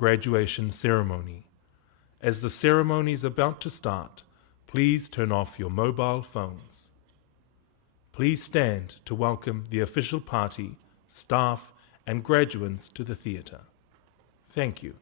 Graduation Ceremony. As the ceremony is about to start, please turn off your mobile phones. Please stand to welcome the official party, staff, and graduates to the theatre. Thank you.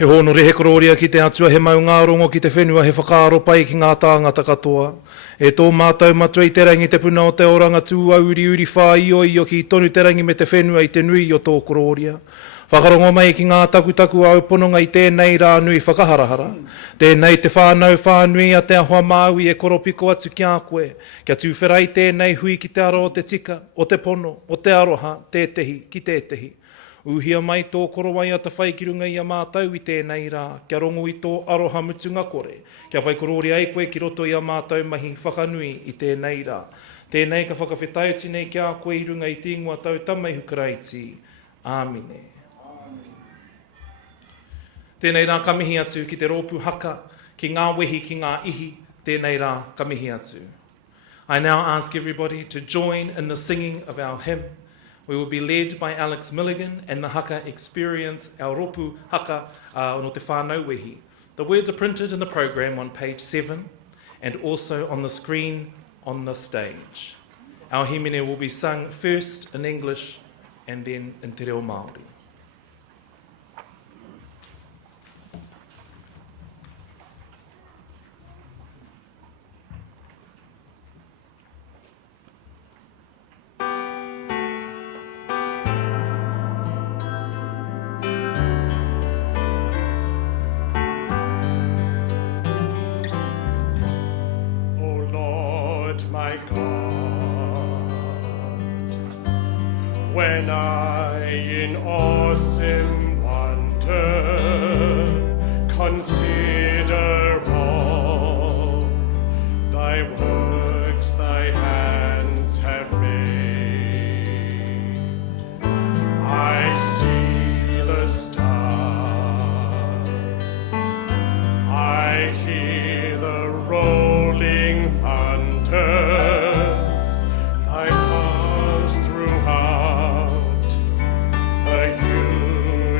He hono rehe kororia ki te atua he maunga rongo ki te whenua he whakaaro pai ki ngā tāngata katoa. E tō mātou matua i te rangi te puna o te oranga tū auri uri whā io ki tonu te rangi me te whenua i te nui o tō kororia. Whakarongo mai ki ngā takutaku au pononga i tēnei rā nui whakaharahara. Tēnei te whānau whānui a te ahua māui e koropiko atu ki a koe. Kia tūwherai tēnei hui ki te aro o te tika, o te pono, o te aroha, tētehi ki tētehi. Uhia mai tō korowai a ta whai ki runga i a mātau i tēnei rā. Kia rongo i tō aroha mutunga kore. Kia whai korori ai koe ki roto i a mātau mahi whakanui i tēnei rā. Tēnei ka whakawhetai nei kia koe i runga i tīngua tau tamai hukaraiti. Āmine. Tēnei rā ka mihi atu ki te rōpū haka, ki ngā wehi, ki ngā ihi, tēnei rā ka mihi atu. I now ask everybody to join in the singing of our hymn. We will be led by Alex Milligan and the Haka Experience, our rōpū haka no te whānau wehi. The words are printed in the program on page 7 and also on the screen on the stage. Our himene will be sung first in English and then in te reo Māori. When I in awesome wonder consider all thy works thy hands have made, I see the stars, I hear the rolling thunders, thy paws throughout the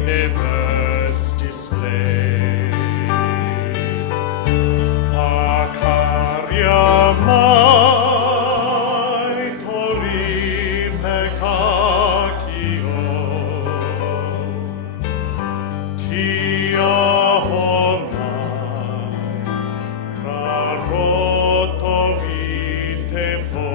universe displays. Vakaria mai tori pekakio, tia homai raroto vite po.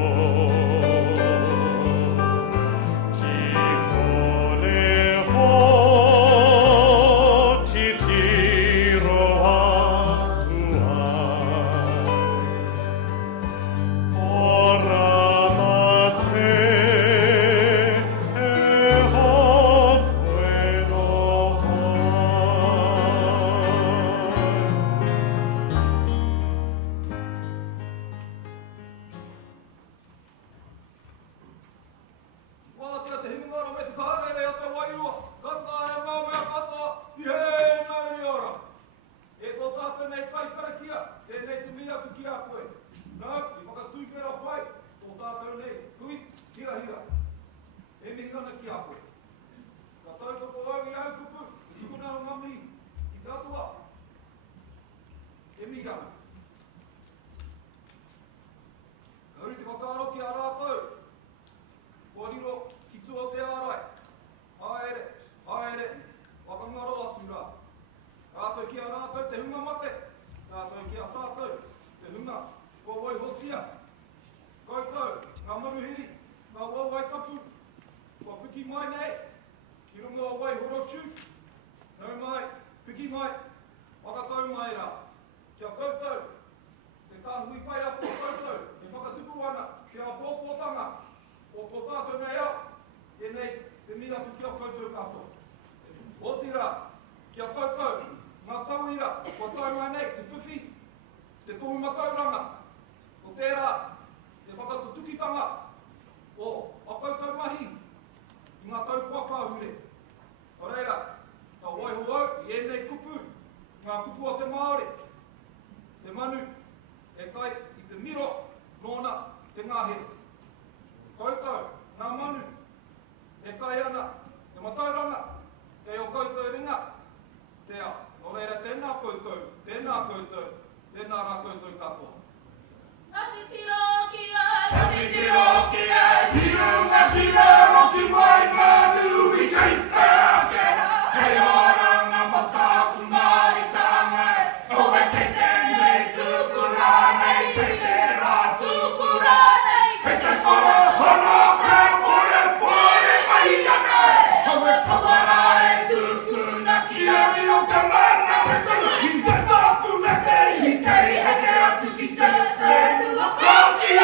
Heke atu ki te whenua, ko ki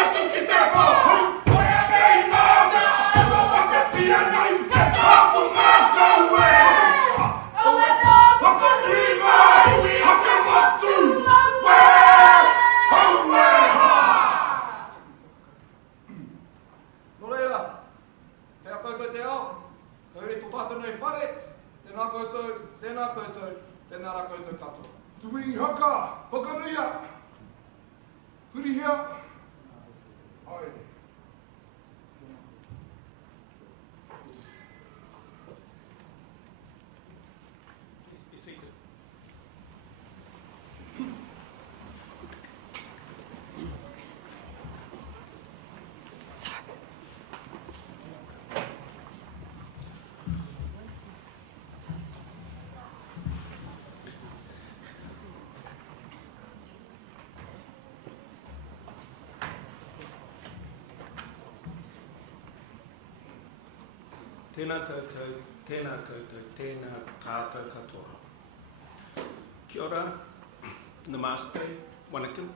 Tui haka, whakanuia. Hurihia. Ai. Please be seated. Tēnā koutou, tēnā kātou katoa. Kia ora, namaste, wanakim,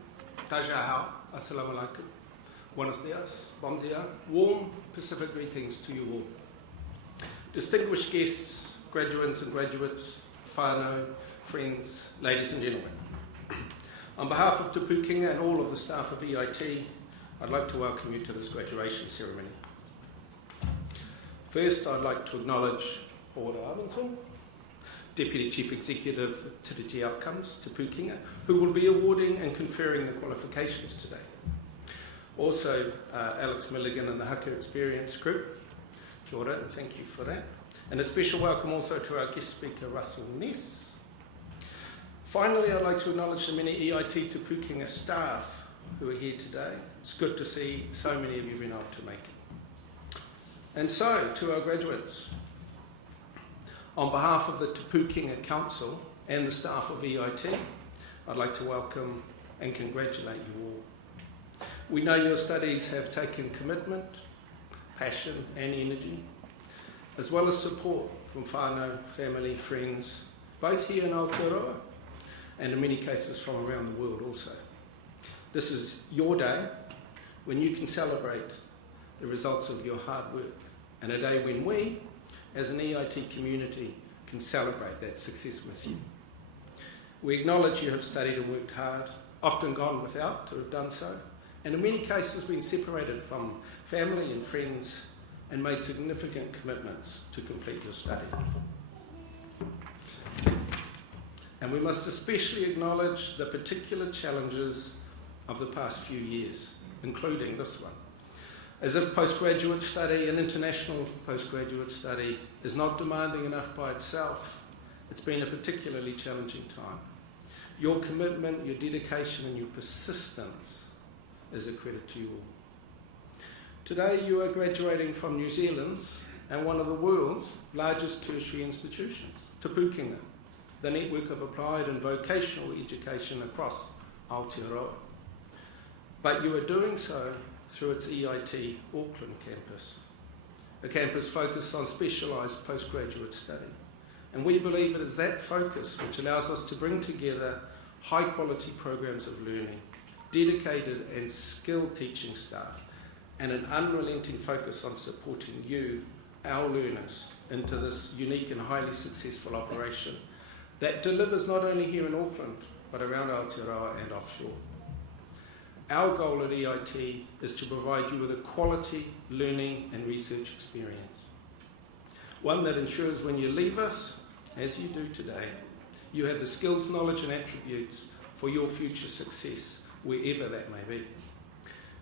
taja hao, assalamu alaikum, buenos dias, bom dia, warm Pacific greetings to you all. Distinguished guests, graduates and graduates, whānau, friends, ladies and gentlemen. On behalf of Te Pūkenga and all of the staff of EIT, I'd like to welcome you to this graduation ceremony. First, I'd like to acknowledge Ora Arlington, Deputy Chief Executive of Tiriti Outcomes, Te Pūkenga, who will be awarding and conferring the qualifications today. Also, Alex Milligan and the Haka Experience Group. Kia ora, and thank you for that. And a special welcome also to our guest speaker, Russell Ness. Finally, I'd like to acknowledge the many EIT Te Pūkenga staff who are here today. It's good to see so many of you been able to make it. And so, to our graduates, on behalf of the Te Pūkenga Council and the staff of EIT, I'd like to welcome and congratulate you all. We know your studies have taken commitment, passion and energy, as well as support from whānau, family, friends, both here in Aotearoa and in many cases from around the world also. This is your day when you can celebrate the results of your hard work, and a day when we, as an EIT community, can celebrate that success with you. We acknowledge you have studied and worked hard, often gone without to have done so, and in many cases been separated from family and friends and made significant commitments to complete your study. And we must especially acknowledge the particular challenges of the past few years, including this one. As if postgraduate study and international postgraduate study is not demanding enough by itself, it's been a particularly challenging time. Your commitment, your dedication and your persistence is a credit to you all. Today you are graduating from New Zealand's and one of the world's largest tertiary institutions, Te Pūkenga, the network of applied and vocational education across Aotearoa. But you are doing so through its EIT Auckland campus, a campus focused on specialised postgraduate study. And we believe it is that focus which allows us to bring together high quality programs of learning, dedicated and skilled teaching staff, and an unrelenting focus on supporting you, our learners, into this unique and highly successful operation that delivers not only here in Auckland, but around Aotearoa and offshore. Our goal at EIT is to provide you with a quality learning and research experience. One that ensures when you leave us, as you do today, you have the skills, knowledge and attributes for your future success, wherever that may be.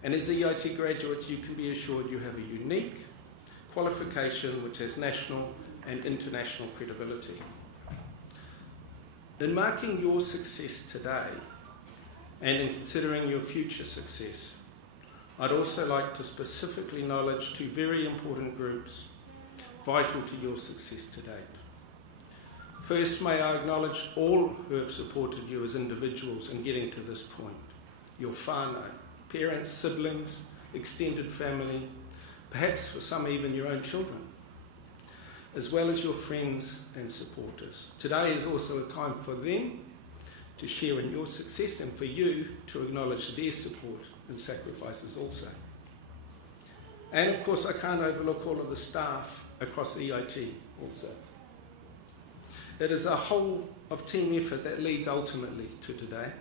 And as EIT graduates, you can be assured you have a unique qualification which has national and international credibility. In marking your success today, and in considering your future success, I'd also like to specifically acknowledge two very important groups vital to your success to date. First, may I acknowledge all who have supported you as individuals in getting to this point. Your whānau, parents, siblings, extended family, perhaps for some even your own children, as well as your friends and supporters. Today is also a time for them to share in your success and for you to acknowledge their support and sacrifices also. And of course, I can't overlook all of the staff across EIT also. It is a whole of team effort that leads ultimately to today.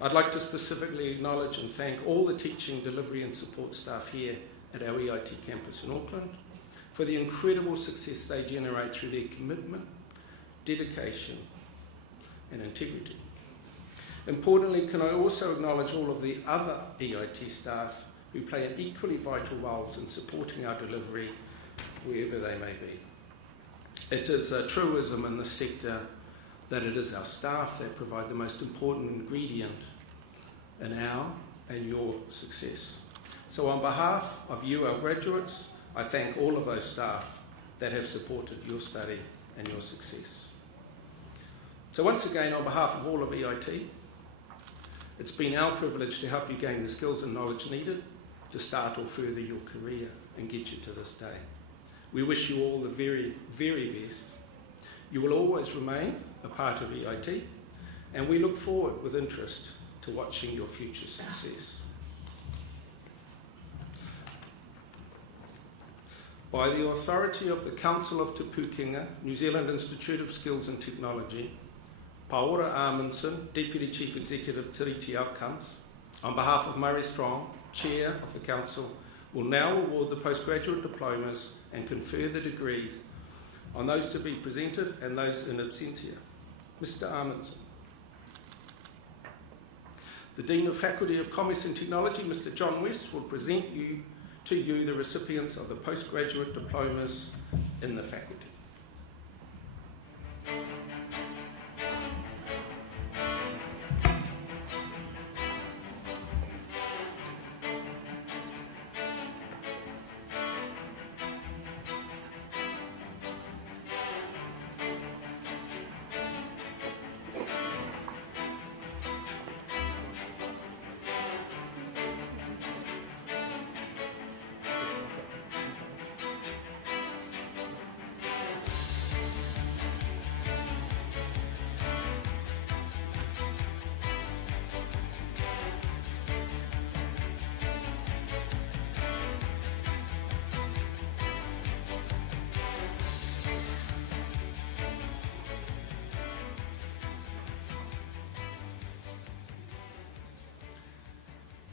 I'd like to specifically acknowledge and thank all the teaching, delivery and support staff here at our EIT campus in Auckland for the incredible success they generate through their commitment, dedication and integrity. Importantly, can I also acknowledge all of the other EIT staff who play an equally vital roles in supporting our delivery wherever they may be. It is a truism in this sector that it is our staff that provide the most important ingredient in our and your success. So on behalf of you, our graduates, I thank all of those staff that have supported your study and your success. So once again, on behalf of all of EIT, it's been our privilege to help you gain the skills and knowledge needed to start or further your career and get you to this day. We wish you all the very, very best. You will always remain a part of EIT, and we look forward with interest to watching your future success. By the authority of the Council of Te Pūkenga, New Zealand Institute of Skills and Technology, Paora Amundsen, Deputy Chief Executive, Tiriti Outcomes, on behalf of Murray Strong, Chair of the Council, will now award the postgraduate diplomas and confer the degrees on those to be presented and those in absentia. Mr. Amundsen. The Dean of Faculty of Commerce and Technology, Mr. John West, will present to you the recipients of the postgraduate diplomas in the faculty.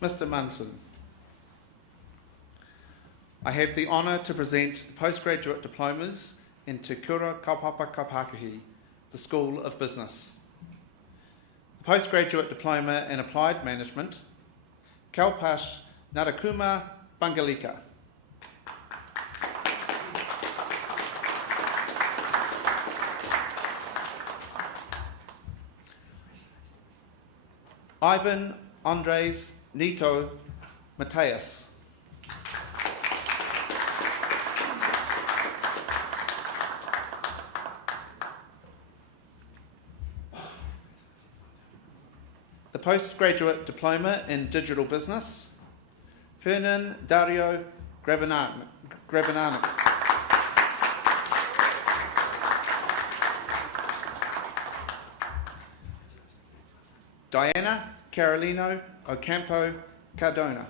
Mr. Munson, I have the honour to present the postgraduate diplomas in Te Kura Kaupapa Kapakuhi, the School of Business. The postgraduate diploma in Applied Management, Kalpash Narakuma Bangalika. Ivan Andres Nito Mateus. The postgraduate diploma in digital business, Hernan Dario Grabananic. Diana Carolino Ocampo Cardona.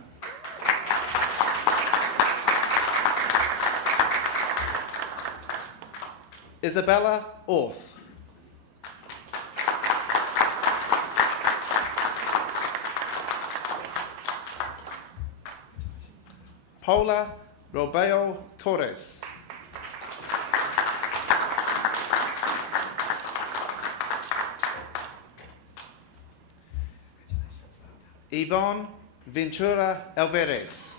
Isabella Orth. Paula Robeo Torres. Yvonne Ventura Alvarez.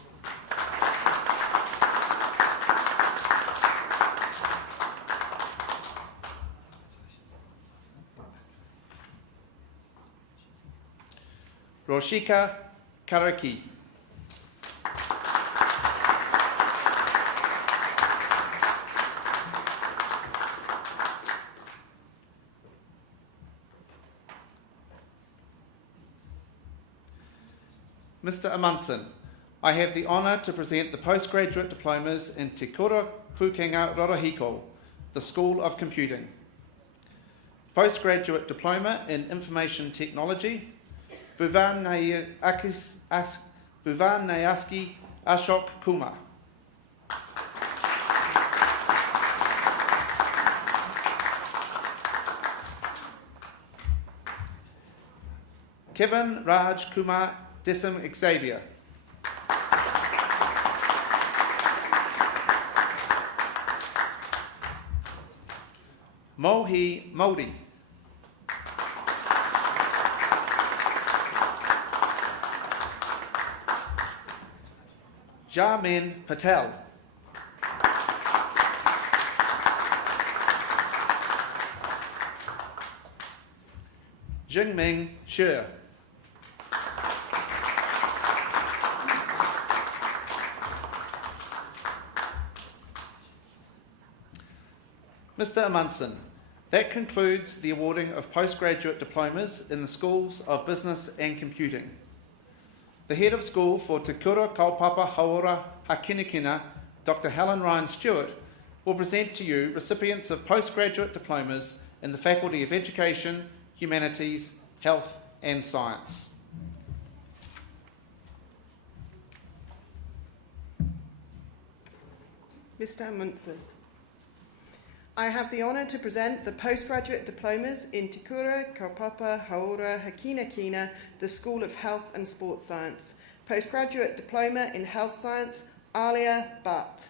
Roshika Karaki. Mr. Amundsen, I have the honour to present the postgraduate diplomas in Te Kura Pūkenga Rorohiko, the School of Computing. Postgraduate diploma in Information Technology, Bhuvan Nayaski Ashok Kumar. Kevin Raj Kumar Desim Xavier. Mohi Modi. Jamin Patel. Jingming Shi. Mr. Amundsen, that concludes the awarding of postgraduate diplomas in the schools of business and computing. The head of school for Te Kura Kaupapa Hauora Hakinakina, Dr. Helen Ryan Stewart, will present to you recipients of postgraduate diplomas in the Faculty of Education, Humanities, Health and Science. Mr. Amundsen. I have the honour to present the postgraduate diplomas in Te Kura Kaupapa Hauora Hakinakina, the School of Health and Sports Science. Postgraduate diploma in Health Science, Alia Butt.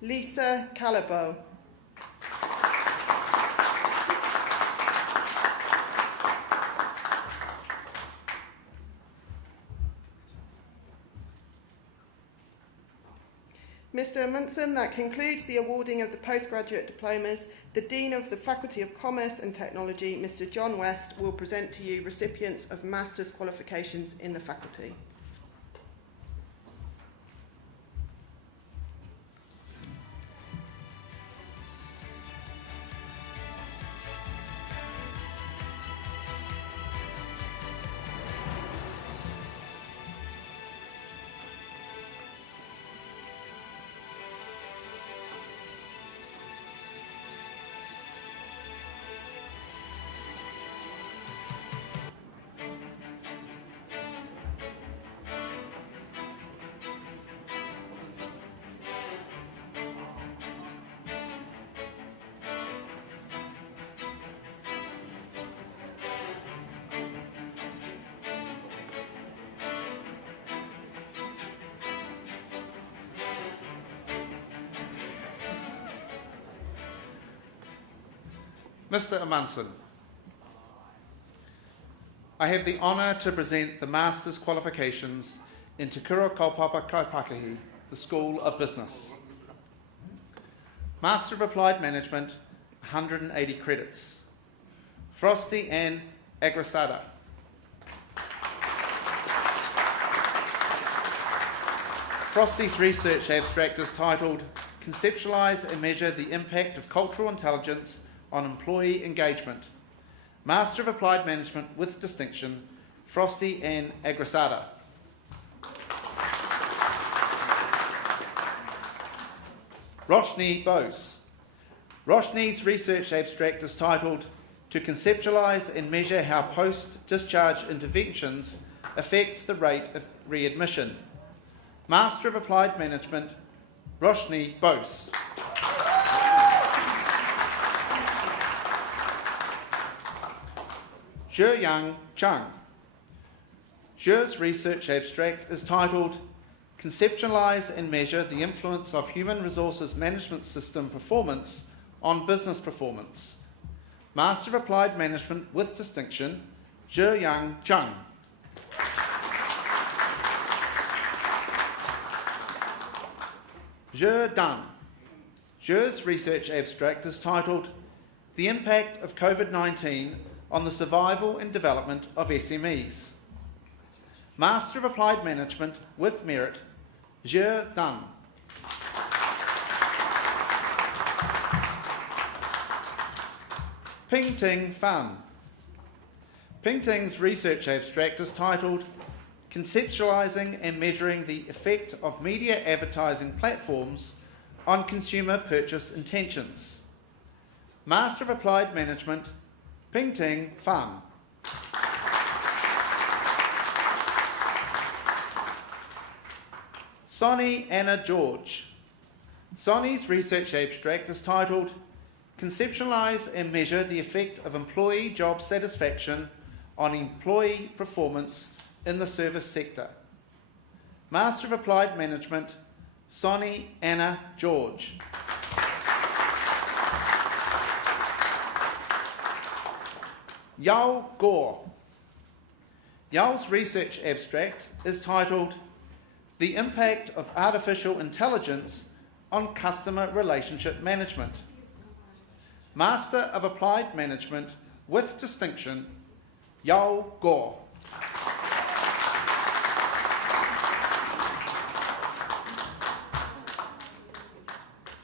Lisa Calabo. Mr. Amundsen, that concludes the awarding of the postgraduate diplomas. The Dean of the Faculty of Commerce and Technology, Mr. John West, will present to you recipients of master's qualifications in the faculty. Mr. Amundsen, I have the honour to present the Master's qualifications in Te Kura Kaupapa Kaupakahi, the School of Business. Master of Applied Management, 180 credits. Frosty Ann Agrisada. Frosty's research abstract is titled Conceptualise and Measure the Impact of Cultural Intelligence on Employee Engagement. Master of Applied Management with Distinction, Frosty Ann Agrisada. Roshni Bose. Roshni's research abstract is titled To Conceptualise and Measure How Post-Discharge Interventions Affect the Rate of Readmission. Master of Applied Management, Roshni Bose. Zheyang Zhang. Zhe's research abstract is titled Conceptualise and Measure the Influence of Human Resources Management System Performance on Business Performance. Master of Applied Management with Distinction, Zheyang Zhang. Zhe Dan. Zhe's research abstract is titled The Impact of COVID-19 on the Survival and Development of SMEs. Master of Applied Management with Merit, Zhe Dan. Ping Ting Fan. Ping Ting's research abstract is titled Conceptualising and Measuring the Effect of Media Advertising Platforms on Consumer Purchase Intentions. Master of Applied Management, Ping Ting Fan. Sonny Anna George. Sonny's research abstract is titled Conceptualise and Measure the Effect of Employee Job Satisfaction on Employee Performance in the Service Sector. Master of Applied Management, Sonny Anna George. Yao Gore. Yao's research abstract is titled The Impact of Artificial Intelligence on Customer Relationship Management. Master of Applied Management with distinction, Yao Gore.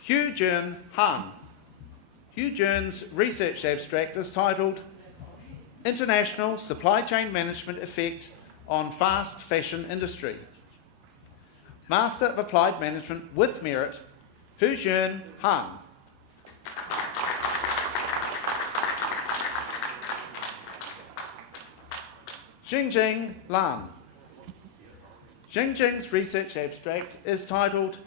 Hugh Jern Han. Hugh Jern's research abstract is titled International Supply Chain Management Effect on Fast Fashion Industry. Master of Applied Management with merit, Hugh Jern Han. Xingjing Lan. Xingjing's research abstract is titled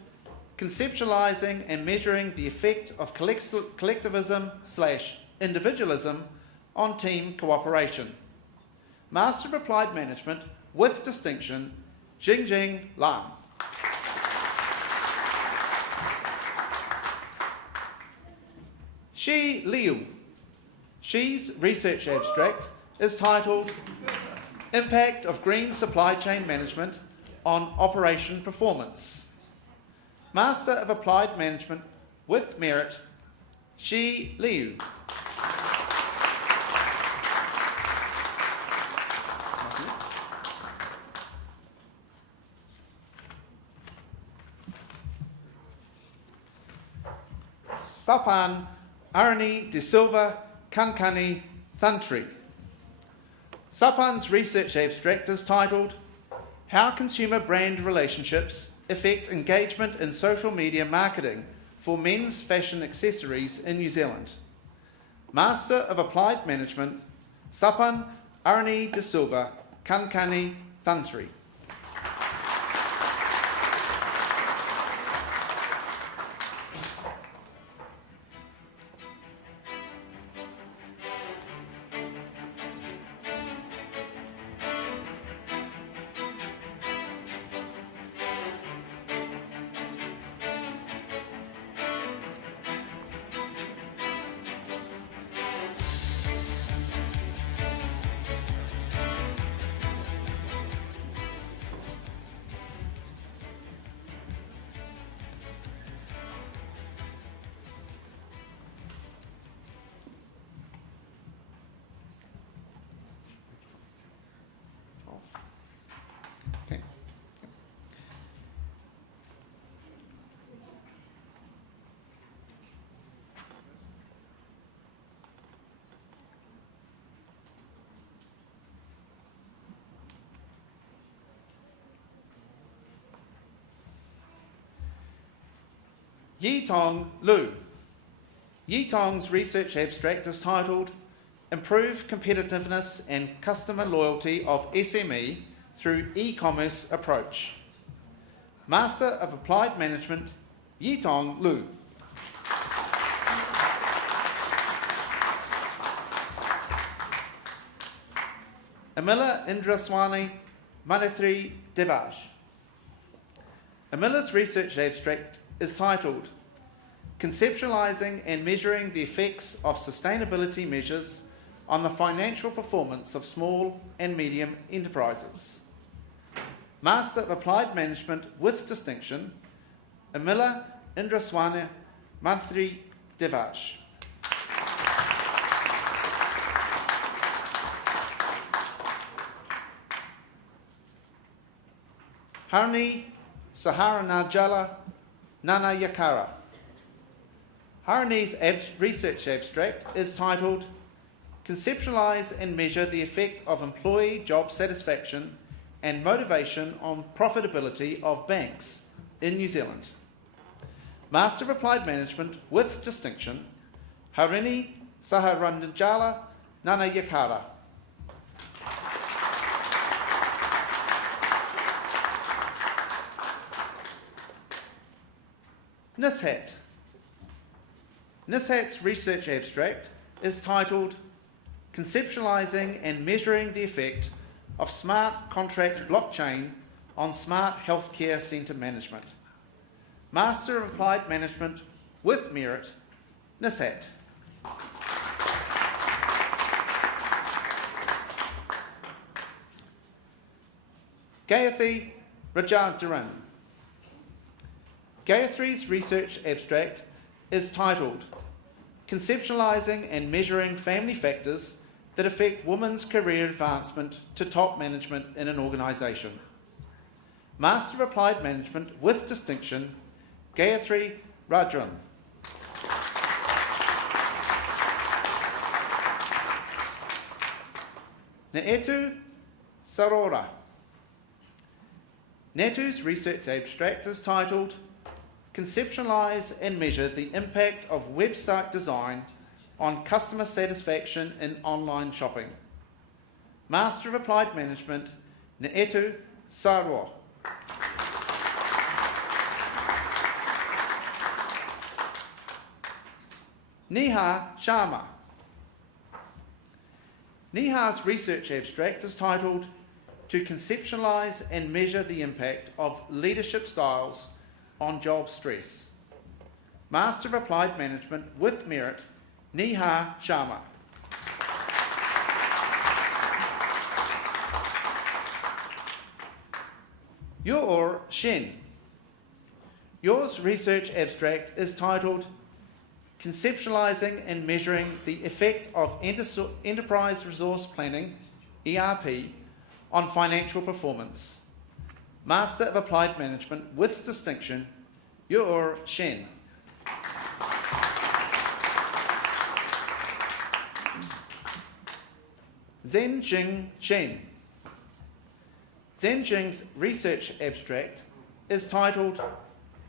Conceptualizing and Measuring the Effect of Collectivism/Individualism on Team Cooperation. Master of Applied Management with distinction, Xingjing Lan. Shi Liu. Shi's research abstract is titled Impact of Green Supply Chain Management on Operation Performance. Master of Applied Management with merit, Shi Liu. Sapan Arani de Silva Kankani Thantri. Sapan's research abstract is titled How Consumer Brand Relationships Affect Engagement in Social Media Marketing for Men's Fashion Accessories in New Zealand. Master of Applied Management, Sapan Arani de Silva Kankani Thantri. Okay. Yitong Lu. Yitong's research abstract is titled Improve Competitiveness and Customer Loyalty of SME through E-Commerce Approach. Master of Applied Management, Yitong Lu. Amila Indraswani Manithri Devaj. Amila's research abstract is titled Conceptualizing and Measuring the Effects of Sustainability Measures on the Financial Performance of Small and Medium Enterprises. Master of Applied Management with distinction, Amila Indraswani Manthri Devaj. Harni Saharanajala Nana Yakara. Harani's research abstract is titled Conceptualize and Measure the Effect of Employee Job Satisfaction and Motivation on Profitability of Banks in New Zealand. Master of Applied Management with distinction, Harini Saharanajala Nana Yakara. Nishat. Nishat's research abstract is titled Conceptualizing and Measuring the Effect of Smart Contract Blockchain on Smart Healthcare Centre Management. Master of Applied Management with merit, Nishat. Gayatri Rajajaran. Gayatri's research abstract is titled Conceptualising and Measuring Family Factors that Affect Women's Career Advancement to Top Management in an Organisation. Master of Applied Management with Distinction, Gayatri Rajajaran. Neetu Sarora. Netu's research abstract is titled Conceptualise and Measure the Impact of Website Design on Customer Satisfaction in Online Shopping. Master of Applied Management, Neetu Sarora. Neha Sharma. Neha's research abstract is titled To Conceptualise and Measure the Impact of Leadership Styles on Job Stress. Master of Applied Management with Merit, Neha Sharma. Yor Shen. Yours research abstract is titled Conceptualising and Measuring the Effect of Enterprise Resource Planning, ERP, on Financial Performance. Master of Applied Management with Distinction, Yor Shen. Zhenjing Shen. Zhenjing's research abstract is titled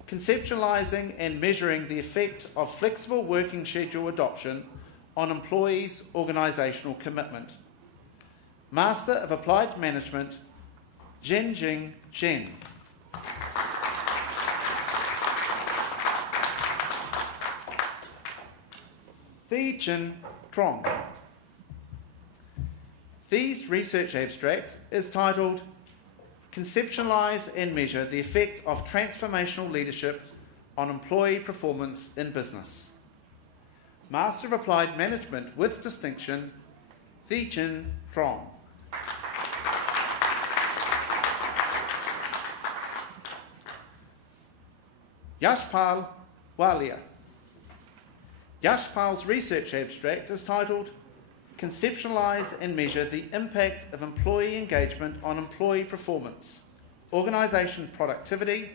Conceptualising and Measuring the Effect of Flexible Working Schedule Adoption on Employees' Organisational Commitment. Master of Applied Management, Zhenjing Shen. Thi Chin Trong. Thi's research abstract is titled Conceptualise and Measure the Effect of Transformational Leadership on Employee Performance in Business. Master of Applied Management with Distinction, Thi Chin Trong. Yashpal Walia. Yashpal's research abstract is titled Conceptualise and Measure the Impact of Employee Engagement on Employee Performance, Organisation Productivity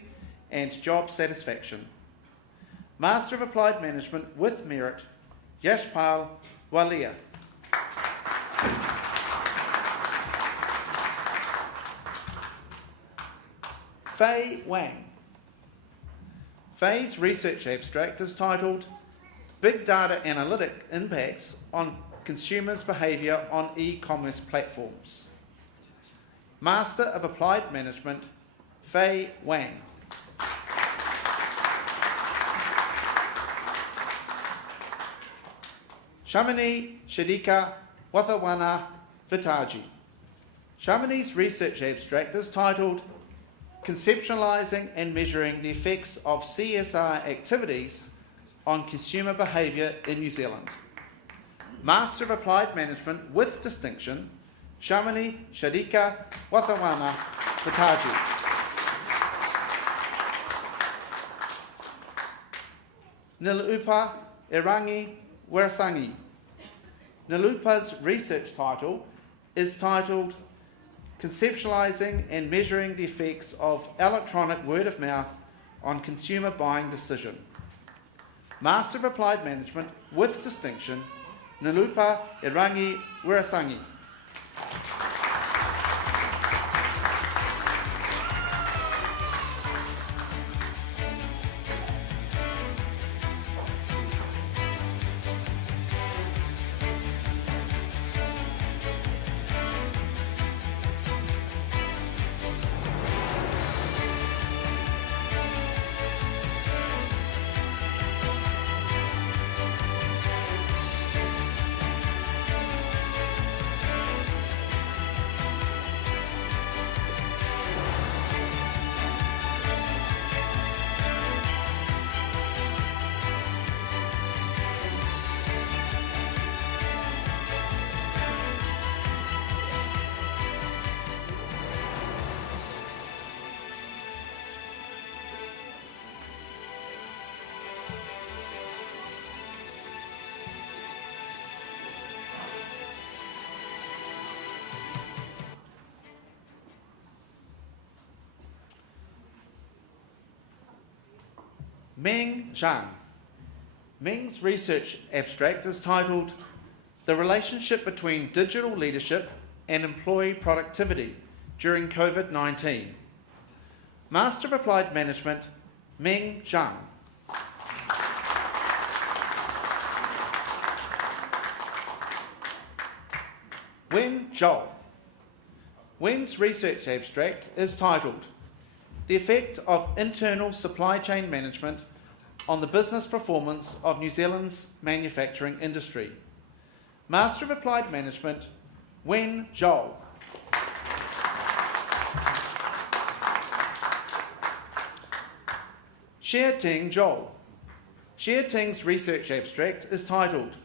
and Job Satisfaction. Master of Applied Management with Merit, Yashpal Walia. Fei Wang. Fei's research abstract is titled Big Data Analytic Impacts on Consumers' Behaviour on E-commerce Platforms. Master of Applied Management, Fei Wang. Shamini Shadika Wathawana Vitaji. Shamini's research abstract is titled Conceptualising and Measuring the Effects of CSR Activities on Consumer Behaviour in New Zealand. Master of Applied Management with Distinction, Shamini Shadika Wathawana Vitaji. Nilupa Irangi Werasangi. Nilupa's research title is titled Conceptualising and Measuring the Effects of Electronic Word of Mouth on Consumer Buying Decision. Master of Applied Management with Distinction, Nilupa Irangi Werasangi. Meng Zhang. Meng's research abstract is titled The Relationship Between Digital Leadership and Employee Productivity During COVID-19. Master of Applied Management, Meng Zhang. Wen Zhou. Wen's research abstract is titled The Effect of Internal Supply Chain Management on the Business Performance of New Zealand's Manufacturing Industry. Master of Applied Management, Wen Zhou. Xie Ting Zhou. Xie Ting's research abstract is titled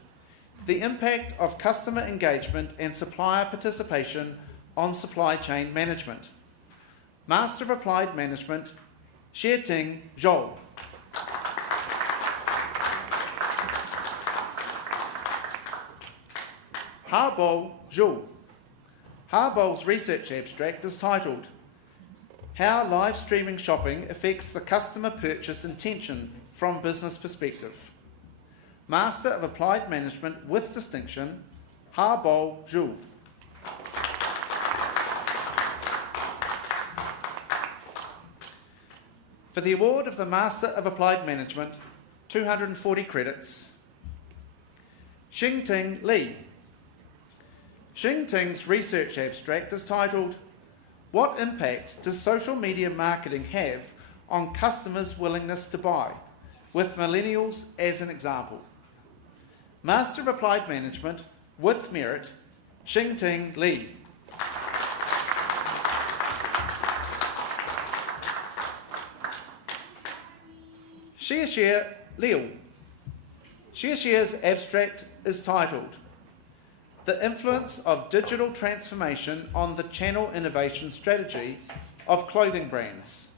The Impact of Customer Engagement and Supplier Participation on Supply Chain Management. Master of Applied Management, Xie Ting Zhou. Habo Zhu. Habo's research abstract is titled How Live Streaming Shopping Affects the Customer Purchase Intention from Business Perspective. Master of Applied Management with Distinction, Habo Zhu. For the award of the Master of Applied Management, 240 credits, Xingting Li. Xingting's research abstract is titled What Impact Does Social Media Marketing Have on Customers' Willingness to Buy, with Millennials as an example. Master of Applied Management, with merit, Xingting Li. Xie Liu. Xie's abstract is titled The Influence of Digital Transformation on the Channel Innovation Strategy of Clothing Brands.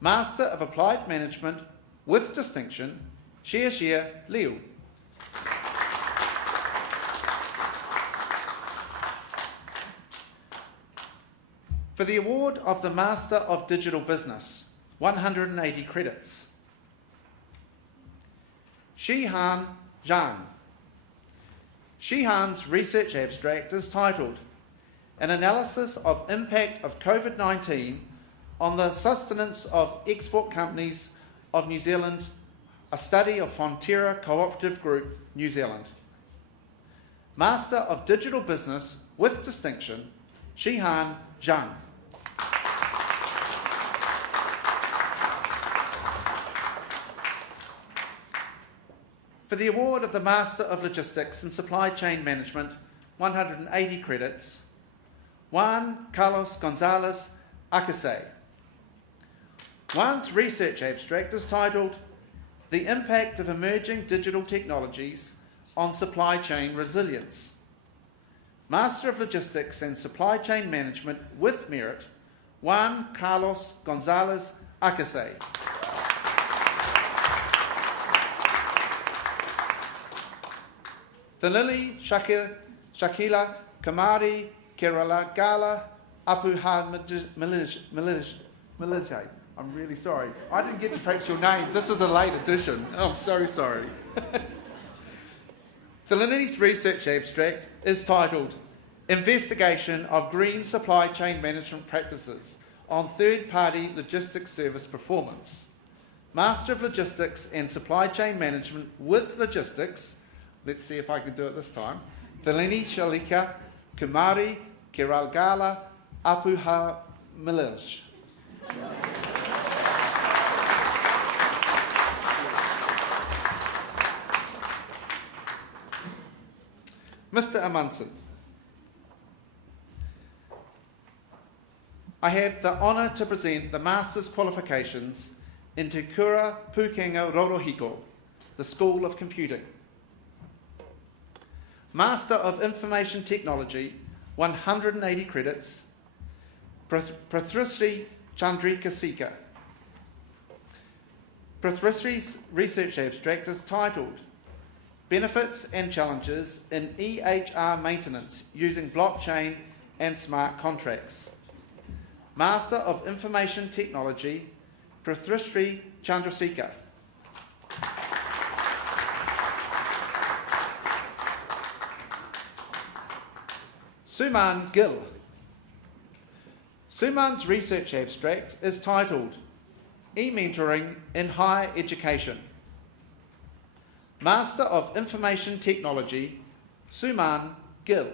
Master of Applied Management with Distinction, Xie Liu. For the award of the Master of Digital Business, 180 credits, Shihan Zhang. Shihan's research abstract is titled An Analysis of Impact of COVID-19 on the Sustenance of Export Companies of New Zealand, a study of Fonterra Cooperative Group, New Zealand. Master of Digital Business with Distinction, Shihan Zhang. For the award of the Master of Logistics and Supply Chain Management, 180 credits, Juan Carlos Gonzalez Acase. Juan's research abstract is titled The Impact of Emerging Digital Technologies on Supply Chain Resilience. Master of Logistics and Supply Chain Management with merit, Juan Carlos Gonzalez Acase. Thalili Shakila Kamari Kerala Gala Apuha Malijay. I'm really sorry. I didn't get to practice your name. This is a late edition. I'm so sorry. Thalini's research abstract is titled Investigation of Green Supply Chain Management Practices on Third-Party Logistics Service Performance. Master of Logistics and Supply Chain Management with Logistics. Let's see if I can do it this time. Thalini Shalika Kumari Kiralgala Apuha Milij. Mr. Amundsen, I have the honour to present the Master's qualifications in Te Kura Pukenga Rorohiko, the School of Computing. Master of Information Technology, 180 credits, Prathrisri Chandrika Sika. Prathrisri's research abstract is titled Benefits and Challenges in EHR Maintenance Using Blockchain and Smart Contracts. Master of Information Technology, Prathrishri Chandrasekhar. Suman Gill. Suman's research abstract is titled E-Mentoring in Higher Education. Master of Information Technology, Suman Gill.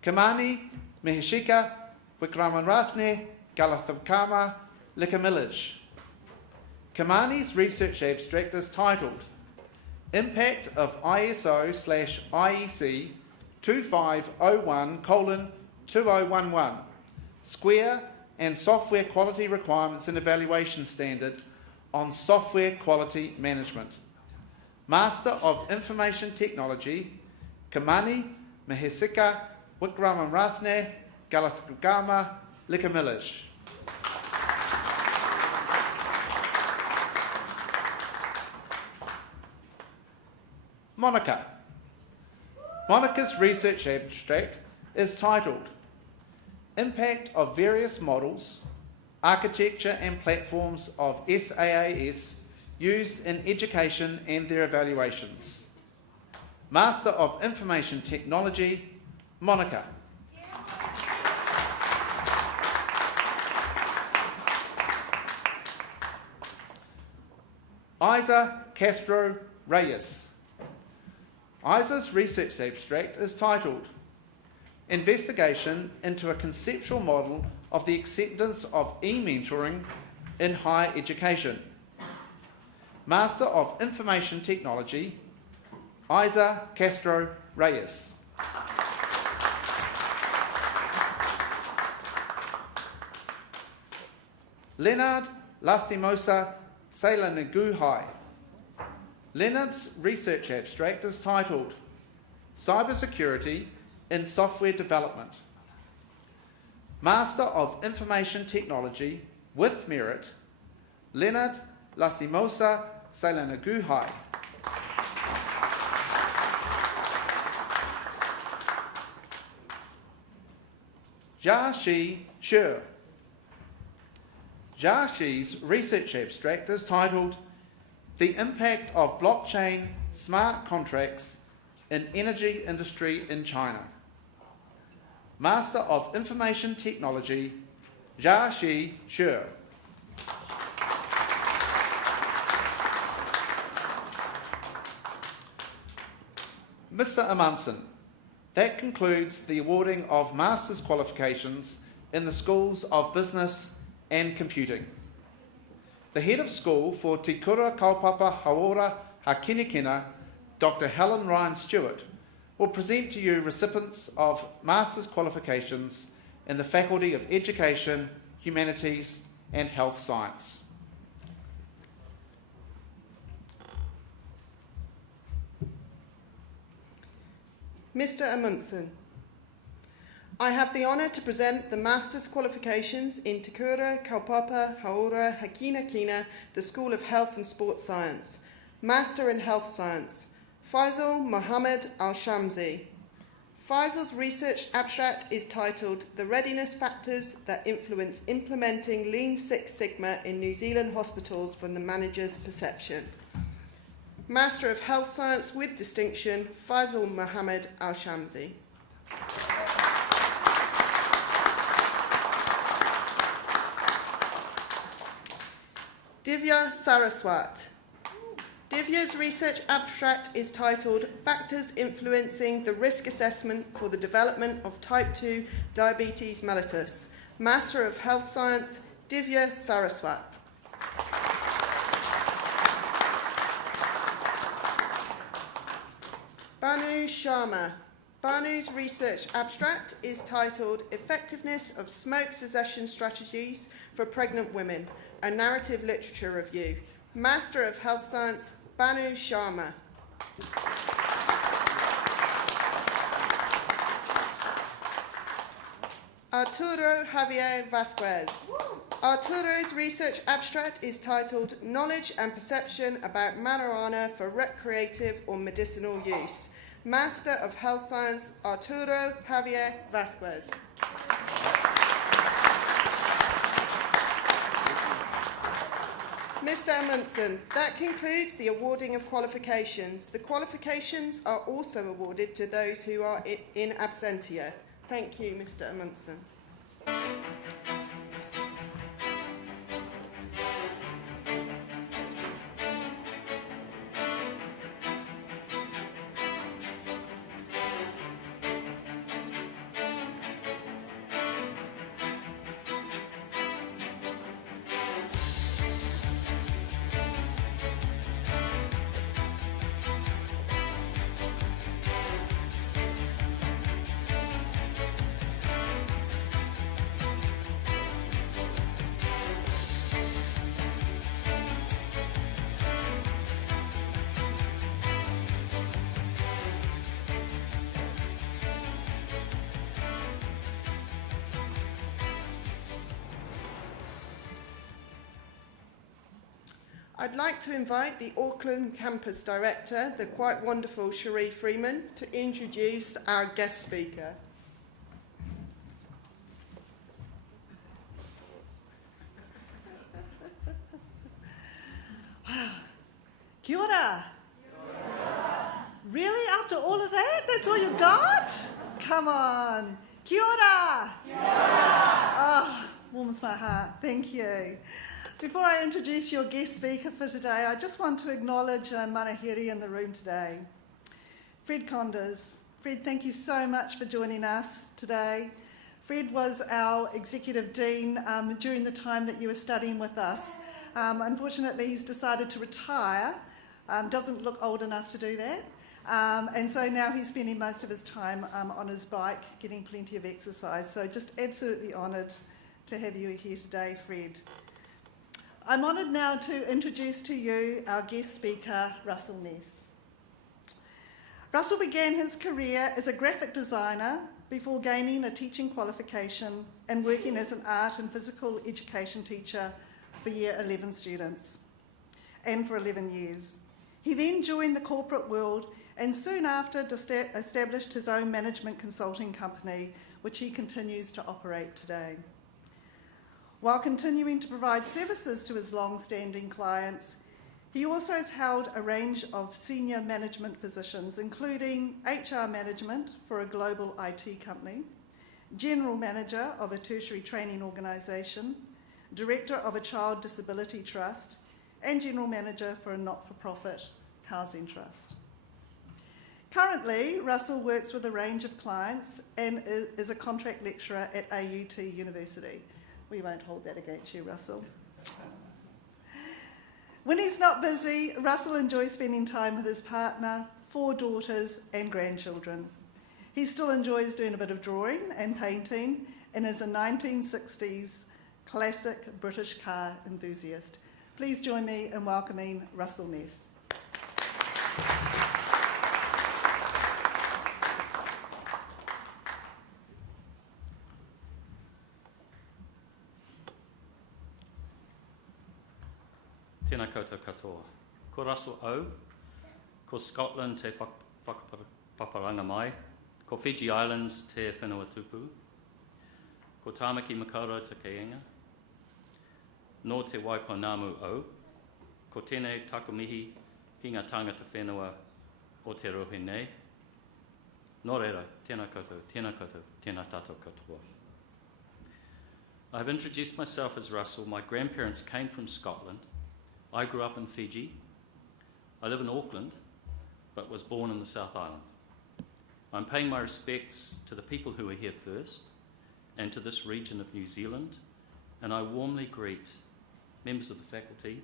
Kamani Mehishika Wikramanrathne Galathamkama Likamilij. Kamani's research abstract is titled Impact of ISO/IEC 2501:2011 Square and Software Quality Requirements and Evaluation Standard on Software Quality Management. Master of Information Technology, Kamani Mehishika Wikramanrathne Galathamkama Likamilij. Monica. Monica's research abstract is titled Impact of Various Models, Architecture and Platforms of SaaS Used in Education and Their Evaluations. Master of Information Technology, Monica. Isa Castro Reyes. Isa's research abstract is titled Investigation into a Conceptual Model of the Acceptance of E-Mentoring in Higher Education. Master of Information Technology, Isa Castro Reyes. Leonard Lastimosa Seilaneguhai. Leonard's research abstract is titled Cybersecurity in Software Development. Master of Information Technology with Merit, Leonard Lastimosa Seilaneguhai. Jia Shi Shi. Jia Shi's research abstract is titled The Impact of Blockchain Smart Contracts in Energy Industry in China. Master of Information Technology, Jia Shi. Mr. Amundsen. That concludes the awarding of master's qualifications in the schools of business and computing. The head of school for Te Kura Kaupapa Hauora Hakinekina, Dr. Helen Ryan Stewart, will present to you recipients of master's qualifications in the Faculty of Education, Humanities and Health Science. Mr. Amundsen, I have the honour to present the Master's qualifications in Te Kura Kaupapa Hauora Hakinekina, the School of Health and Sports Science. Master in Health Science, Faisal Mohammed Al-Shamsi. Faisal's research abstract is titled The Readiness Factors That Influence Implementing Lean Six Sigma in New Zealand Hospitals from the Manager's Perception. Master of Health Science with distinction, Faisal Mohammed Al-Shamsi. Divya Saraswat. Divya's research abstract is titled Factors Influencing the Risk Assessment for the Development of Type 2 Diabetes Mellitus. Master of Health Science, Divya Saraswat. Banu Sharma. Banu's research abstract is titled Effectiveness of Smoke Cessation Strategies for Pregnant Women, a Narrative Literature Review. Master of Health Science, Banu Sharma. Arturo Javier Vasquez. Arturo's research abstract is titled Knowledge and Perception about Marijuana for Recreative or Medicinal Use. Master of Health Science, Arturo Javier Vasquez. Mr. Amundsen, that concludes the awarding of qualifications. The qualifications are also awarded to those who are in absentia. Thank you, Mr. Amundsen. I'd like to invite the Auckland Campus Director, the quite wonderful Cherie Freeman, to introduce our guest speaker. Wow. Kia ora. Really? After all of that? That's all you got? Come on. Kia ora. Oh, warms my heart. Thank you. Before I introduce your guest speaker for today, I just want to acknowledge Manahiri in the room today. Fred Conders. Fred, thank you so much for joining us today. Fred was our Executive Dean during the time that you were studying with us. Unfortunately, he's decided to retire. Doesn't look old enough to do that. And so now he's spending most of his time on his bike, getting plenty of exercise. So just absolutely honoured to have you here today, Fred. I'm honoured now to introduce to you our guest speaker, Russell Ness. Russell began his career as a graphic designer before gaining a teaching qualification and working as an art and physical education teacher for Year 11 students, and for 11 years. He then joined the corporate world and soon after established his own management consulting company, which he continues to operate today. While continuing to provide services to his long-standing clients, he also has held a range of senior management positions, including HR management for a global IT company, general manager of a tertiary training organisation, director of a child disability trust, and general manager for a not-for-profit housing trust. Currently, Russell works with a range of clients and is a contract lecturer at AUT University. We won't hold that against you, Russell. When he's not busy, Russell enjoys spending time with his partner, 4 daughters and grandchildren. He still enjoys doing a bit of drawing and painting and is a 1960s classic British car enthusiast. Please join me in welcoming Russell Ness. Tēnā koutou katoa. Ko Russell Au, ko Scotland te whakapaparanga mai, ko Fiji Islands te whenua tupu, ko Tāmaki Makaurau te keinga, no te Waipounamu Au, ko tēnei takumihi ki ngā tangata whenua o te rohe nei. Nō reira, tēnā koutou, tēnā koutou, tēnā tātou katoa. I've introduced myself as Russell. My grandparents came from Scotland. I grew up in Fiji. I live in Auckland, but was born in the South Island. I'm paying my respects to the people who are here first and to this region of New Zealand, and I warmly greet members of the faculty,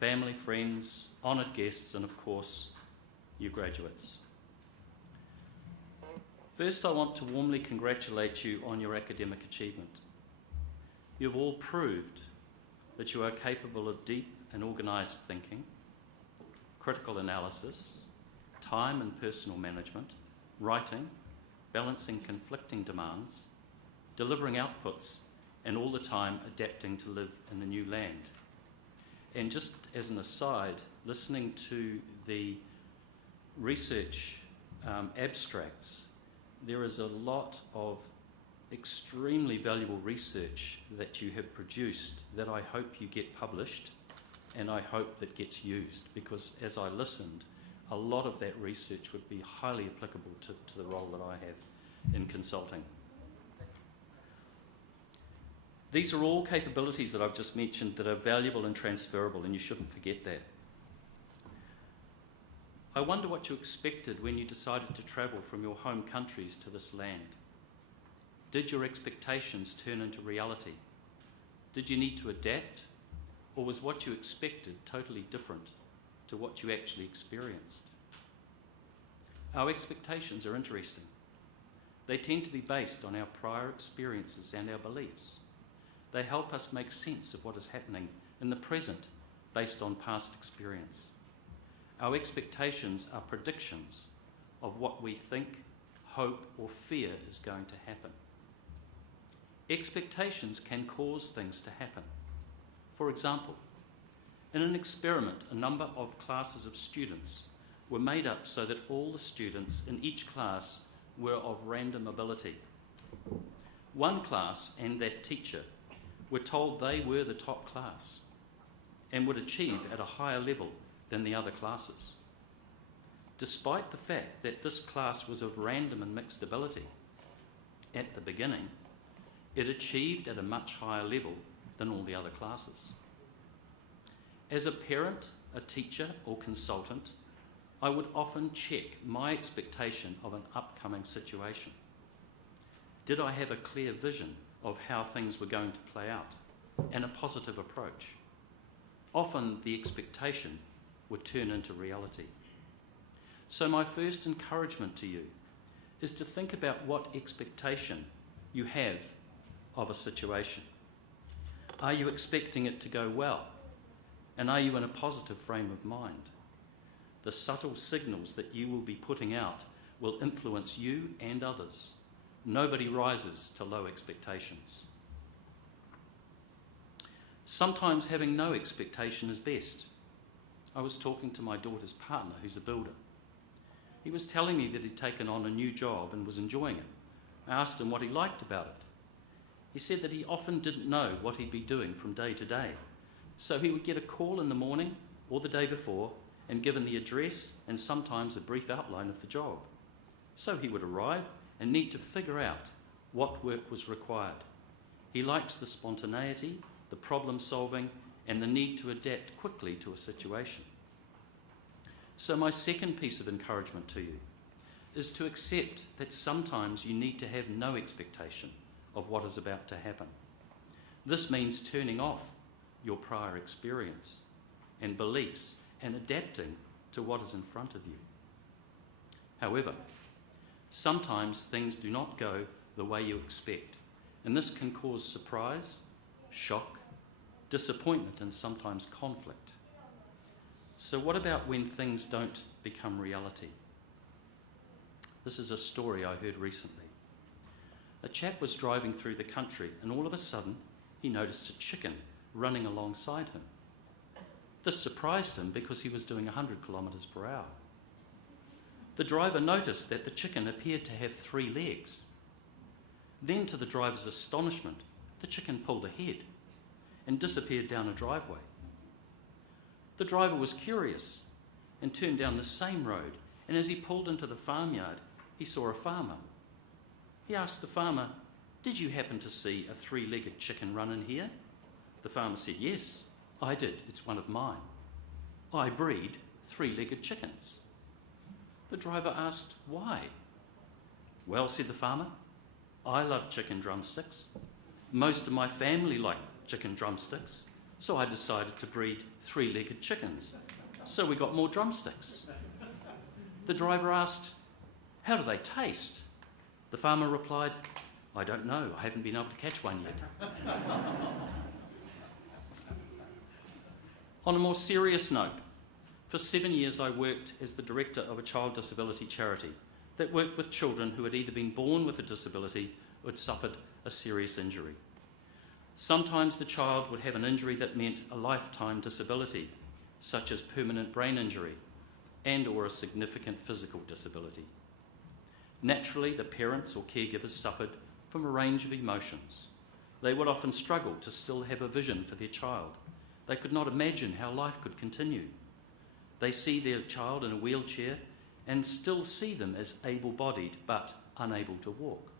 family, friends, honoured guests, and of course, you graduates. First, I want to warmly congratulate you on your academic achievement. You've all proved that you are capable of deep and organised thinking, critical analysis, time and personal management, writing, balancing conflicting demands, delivering outputs, and all the time adapting to live in a new land. And just as an aside, listening to the research abstracts, there is a lot of extremely valuable research that you have produced that I hope you get published and I hope that gets used, because as I listened, a lot of that research would be highly applicable to the role that I have in consulting. These are all capabilities that I've just mentioned that are valuable and transferable, and you shouldn't forget that. I wonder what you expected when you decided to travel from your home countries to this land. Did your expectations turn into reality? Did you need to adapt, or was what you expected totally different to what you actually experienced? Our expectations are interesting. They tend to be based on our prior experiences and our beliefs. They help us make sense of what is happening in the present based on past experience. Our expectations are predictions of what we think, hope, or fear is going to happen. Expectations can cause things to happen. For example, in an experiment, a number of classes of students were made up so that all the students in each class were of random ability. One class and that teacher were told they were the top class and would achieve at a higher level than the other classes. Despite the fact that this class was of random and mixed ability, at the beginning, it achieved at a much higher level than all the other classes. As a parent, a teacher, or consultant, I would often check my expectation of an upcoming situation. Did I have a clear vision of how things were going to play out and a positive approach? Often the expectation would turn into reality. So my first encouragement to you is to think about what expectation you have of a situation. Are you expecting it to go well? And are you in a positive frame of mind? The subtle signals that you will be putting out will influence you and others. Nobody rises to low expectations. Sometimes having no expectation is best. I was talking to my daughter's partner, who's a builder. He was telling me that he'd taken on a new job and was enjoying it. I asked him what he liked about it. He said that he often didn't know what he'd be doing from day to day. So he would get a call in the morning or the day before and given the address and sometimes a brief outline of the job. So he would arrive and need to figure out what work was required. He likes the spontaneity, the problem solving, and the need to adapt quickly to a situation. So my second piece of encouragement to you is to accept that sometimes you need to have no expectation of what is about to happen. This means turning off your prior experience and beliefs and adapting to what is in front of you. However, sometimes things do not go the way you expect, and this can cause surprise, shock, disappointment, and sometimes conflict. So what about when things don't become reality? This is a story I heard recently. A chap was driving through the country and all of a sudden he noticed a chicken running alongside him. This surprised him because he was doing 100 kilometres per hour. The driver noticed that the chicken appeared to have 3 legs. Then, to the driver's astonishment, the chicken pulled ahead and disappeared down a driveway. The driver was curious and turned down the same road, and as he pulled into the farmyard, he saw a farmer. He asked the farmer, "Did you happen to see a 3-legged chicken run in here?" The farmer said, "Yes, I did. It's one of mine. I breed 3-legged chickens." The driver asked, "Why?" "Well," said the farmer, "I love chicken drumsticks. Most of my family like chicken drumsticks, so I decided to breed 3-legged chickens. So we got more drumsticks." The driver asked, "How do they taste?" The farmer replied, "I don't know. I haven't been able to catch one yet." On a more serious note, for 7 years I worked as the director of a child disability charity that worked with children who had either been born with a disability or had suffered a serious injury. Sometimes the child would have an injury that meant a lifetime disability, such as permanent brain injury, and or a significant physical disability. Naturally, the parents or caregivers suffered from a range of emotions. They would often struggle to still have a vision for their child. They could not imagine how life could continue. They see their child in a wheelchair and still see them as able-bodied but unable to walk.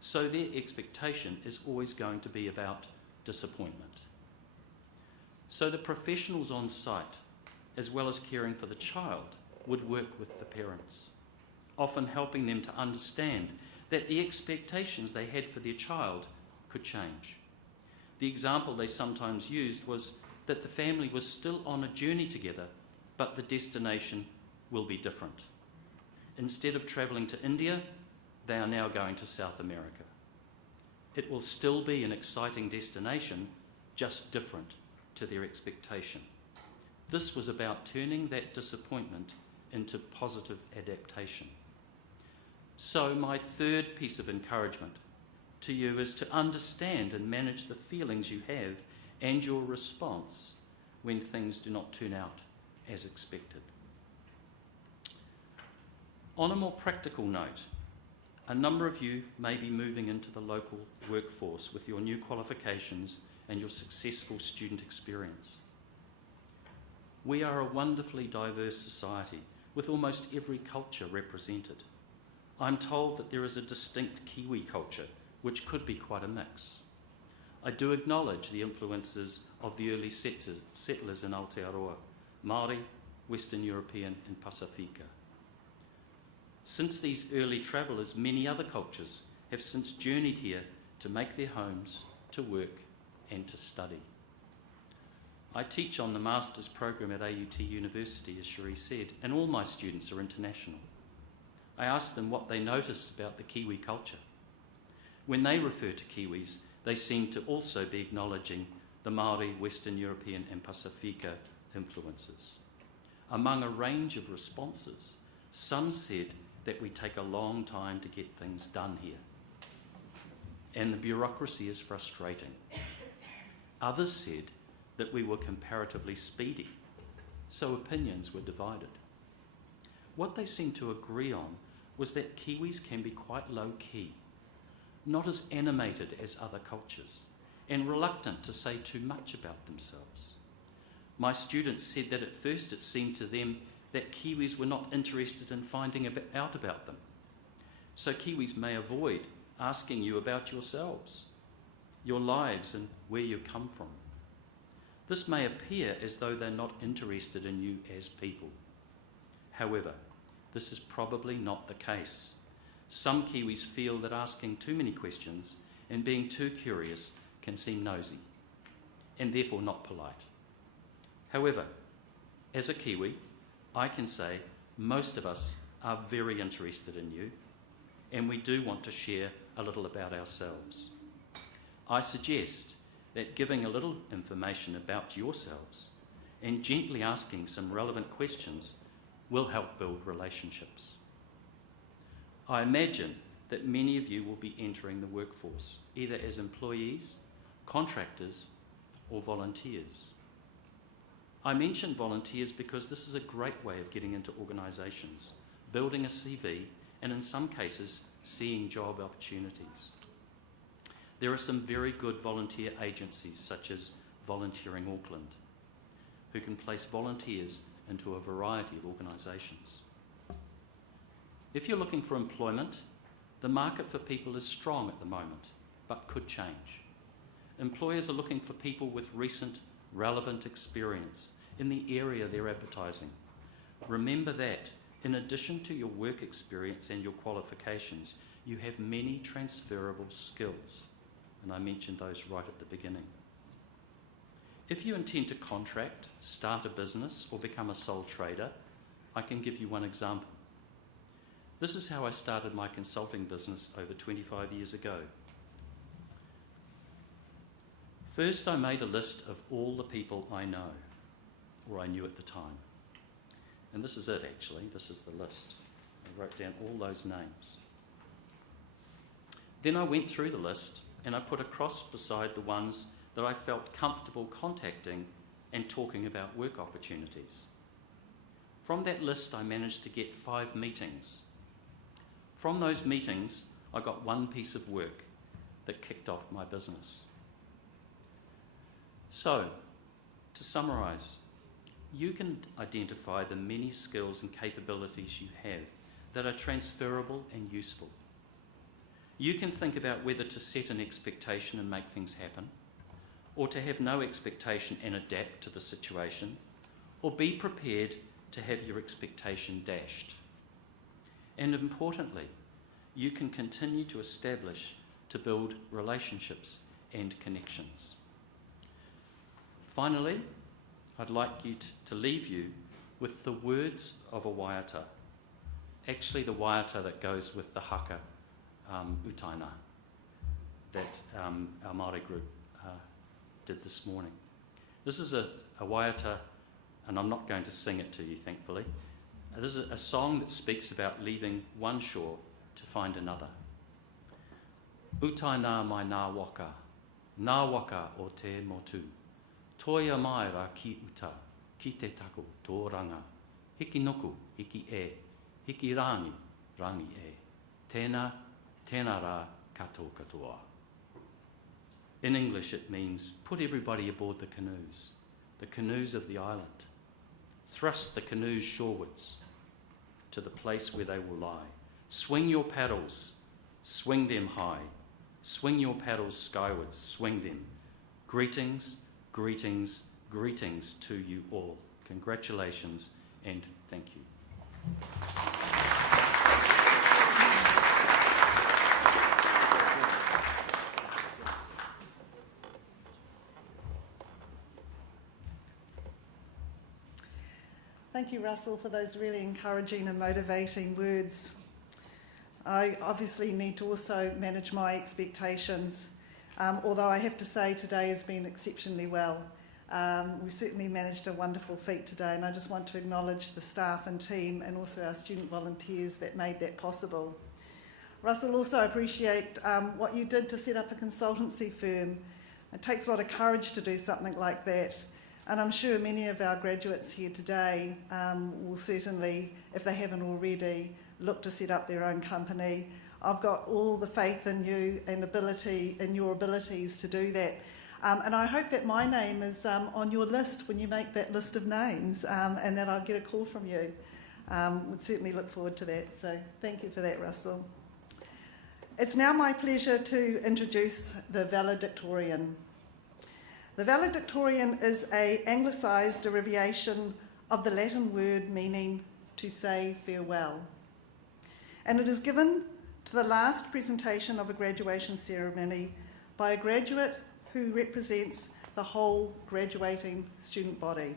So their expectation is always going to be about disappointment. So the professionals on site, as well as caring for the child, would work with the parents, often helping them to understand that the expectations they had for their child could change. The example they sometimes used was that the family was still on a journey together, but the destination will be different. Instead of travelling to India, they are now going to South America. It will still be an exciting destination, just different to their expectation. This was about turning that disappointment into positive adaptation. So my third piece of encouragement to you is to understand and manage the feelings you have and your response when things do not turn out as expected. On a more practical note, a number of you may be moving into the local workforce with your new qualifications and your successful student experience. We are a wonderfully diverse society with almost every culture represented. I'm told that there is a distinct Kiwi culture, which could be quite a mix. I do acknowledge the influences of the early settlers in Aotearoa, Māori, Western European and Pasifika. Since these early travellers, many other cultures have since journeyed here to make their homes, to work and to study. I teach on the Master's program at AUT University, as Cherie said, and all my students are international. I ask them what they noticed about the Kiwi culture. When they refer to Kiwis, they seem to also be acknowledging the Māori, Western European and Pasifika influences. Among a range of responses, some said that we take a long time to get things done here, and the bureaucracy is frustrating. Others said that we were comparatively speedy, so opinions were divided. What they seemed to agree on was that Kiwis can be quite low-key, not as animated as other cultures, and reluctant to say too much about themselves. My students said that at first it seemed to them that Kiwis were not interested in finding out about them. So Kiwis may avoid asking you about yourselves, your lives and where you've come from. This may appear as though they're not interested in you as people. However, this is probably not the case. Some Kiwis feel that asking too many questions and being too curious can seem nosy, and therefore not polite. However, as a Kiwi, I can say most of us are very interested in you, and we do want to share a little about ourselves. I suggest that giving a little information about yourselves and gently asking some relevant questions will help build relationships. I imagine that many of you will be entering the workforce, either as employees, contractors, or volunteers. I mention volunteers because this is a great way of getting into organisations, building a CV, and in some cases, seeing job opportunities. There are some very good volunteer agencies, such as Volunteering Auckland, who can place volunteers into a variety of organisations. If you're looking for employment, the market for people is strong at the moment, but could change. Employers are looking for people with recent, relevant experience in the area they're advertising. Remember that, in addition to your work experience and your qualifications, you have many transferable skills, and I mentioned those right at the beginning. If you intend to contract, start a business, or become a sole trader, I can give you one example. This is how I started my consulting business over 25 years ago. First, I made a list of all the people I know, or I knew at the time. And this is it, actually. This is the list. I wrote down all those names. Then I went through the list and I put a cross beside the ones that I felt comfortable contacting and talking about work opportunities. From that list, I managed to get 5 meetings. From those meetings, I got one piece of work that kicked off my business. So, to summarise, you can identify the many skills and capabilities you have that are transferable and useful. You can think about whether to set an expectation and make things happen, or to have no expectation and adapt to the situation, or be prepared to have your expectation dashed. And importantly, you can continue to establish, to build relationships and connections. Finally, I'd like you to leave you with the words of a waiata. Actually, the waiata that goes with the haka utaina that our Māori group did this morning. This is a waiata, and I'm not going to sing it to you, thankfully. This is a song that speaks about leaving one shore to find another. Utaina mai nā waka o te motu. Toia mai rā ki uta, ki te tako, tō ranga. Hiki noku, hiki e, hiki rangi, rangi e. Tēnā, tēnā rā kato katoa. In English it means, put everybody aboard the canoes of the island. Thrust the canoes shorewards to the place where they will lie. Swing your paddles, swing them high. Swing your paddles skywards, swing them. Greetings, greetings, greetings to you all. Congratulations and thank you. Thank you, Russell, for those really encouraging and motivating words. I obviously need to also manage my expectations, although I have to say today has been exceptionally well. We certainly managed a wonderful feat today, and I just want to acknowledge the staff and team and also our student volunteers that made that possible. Russell, also appreciate what you did to set up a consultancy firm. It takes a lot of courage to do something like that. And I'm sure many of our graduates here today will certainly, if they haven't already, look to set up their own company. I've got all the faith in you and ability in your abilities to do that. And I hope that my name is on your list when you make that list of names and that I'll get a call from you. Would certainly look forward to that. So thank you for that, Russell. It's now my pleasure to introduce the Valedictorian. The Valedictorian is an anglicised derivation of the Latin word meaning to say farewell. And it is given to the last presentation of a graduation ceremony by a graduate who represents the whole graduating student body.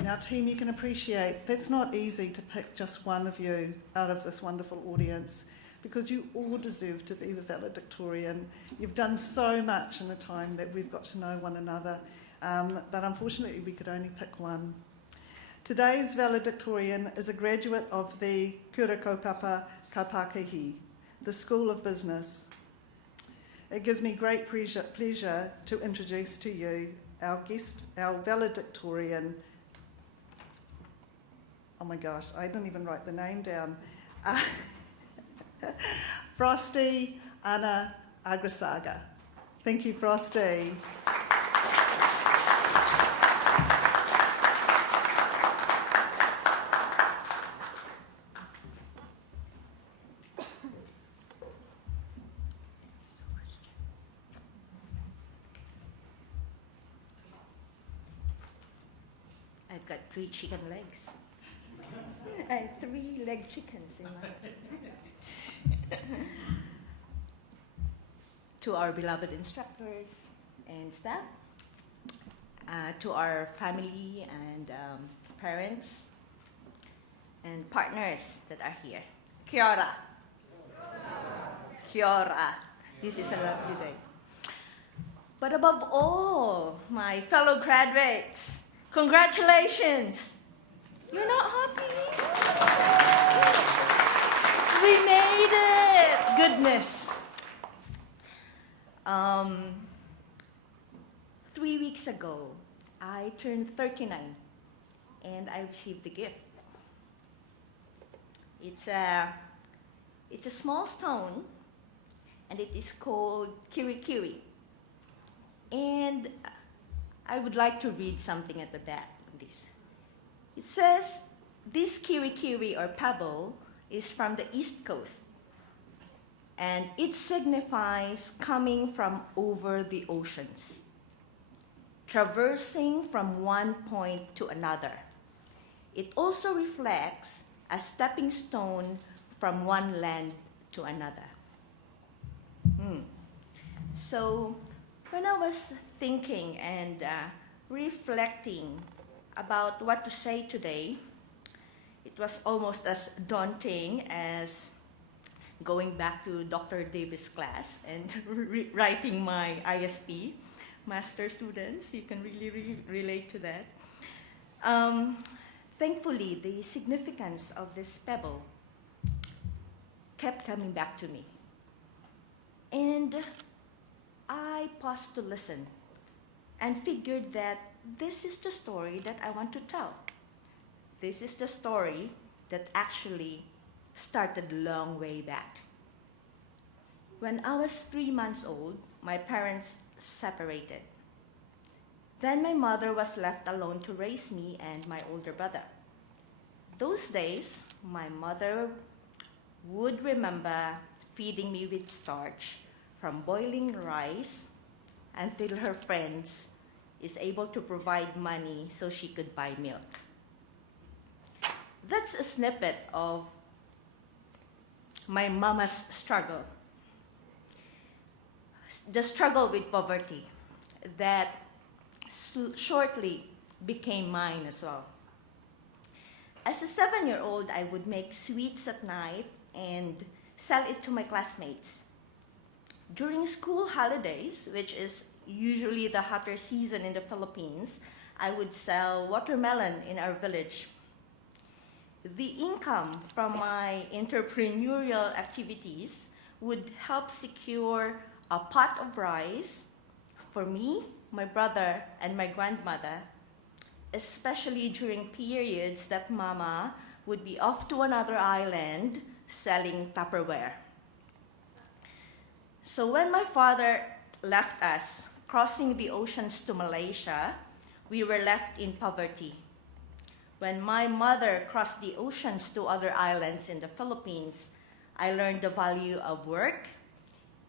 Now, team, you can appreciate that's not easy to pick just one of you out of this wonderful audience, because you all deserve to be the valedictorian. You've done so much in the time that we've got to know one another, but unfortunately we could only pick one. Today's valedictorian is a graduate of the Kura Kaupapa Kapakahi, the School of Business. It gives me great pleasure to introduce to you our guest, our valedictorian. Oh my gosh, I didn't even write the name down. Frosty Ana Agrasaga. Thank you, Frosty. I've got 3 chicken legs. I have 3 leg chickens in my... To our beloved instructors and staff, to our family and parents and partners that are here. Kia ora. Kia ora. This is a lovely day. But above all, my fellow graduates, congratulations. You're not happy? We made it! Goodness. 3 weeks ago, I turned 39. and I received the gift. It's a small stone, and it is called Kiri Kiri. And I would like to read something at the back of this. It says, this Kiri Kiri or pebble is from the East Coast, and it signifies coming from over the oceans, traversing from one point to another. It also reflects a stepping stone from one land to another. So when I was thinking and reflecting about what to say today, it was almost as daunting as going back to Dr. Davis' class and writing my ISP. Master students, you can really relate to that. Thankfully, the significance of this pebble kept coming back to me. And I paused to listen and figured that this is the story that I want to tell. This is the story that actually started a long way back. When I was 3 months old, my parents separated. Then my mother was left alone to raise me and my older brother. Those days, my mother would remember feeding me with starch from boiling rice until her friends is able to provide money so she could buy milk. That's a snippet of my mama's struggle. The struggle with poverty that shortly became mine as well. As a 7-year-old, I would make sweets at night and sell it to my classmates. During school holidays, which is usually the hotter season in the Philippines, I would sell watermelon in our village. The income from my entrepreneurial activities would help secure a pot of rice for me, my brother, and my grandmother, especially during periods that Mama would be off to another island selling Tupperware. So when my father left us, crossing the oceans to Malaysia, we were left in poverty. When my mother crossed the oceans to other islands in the Philippines, I learned the value of work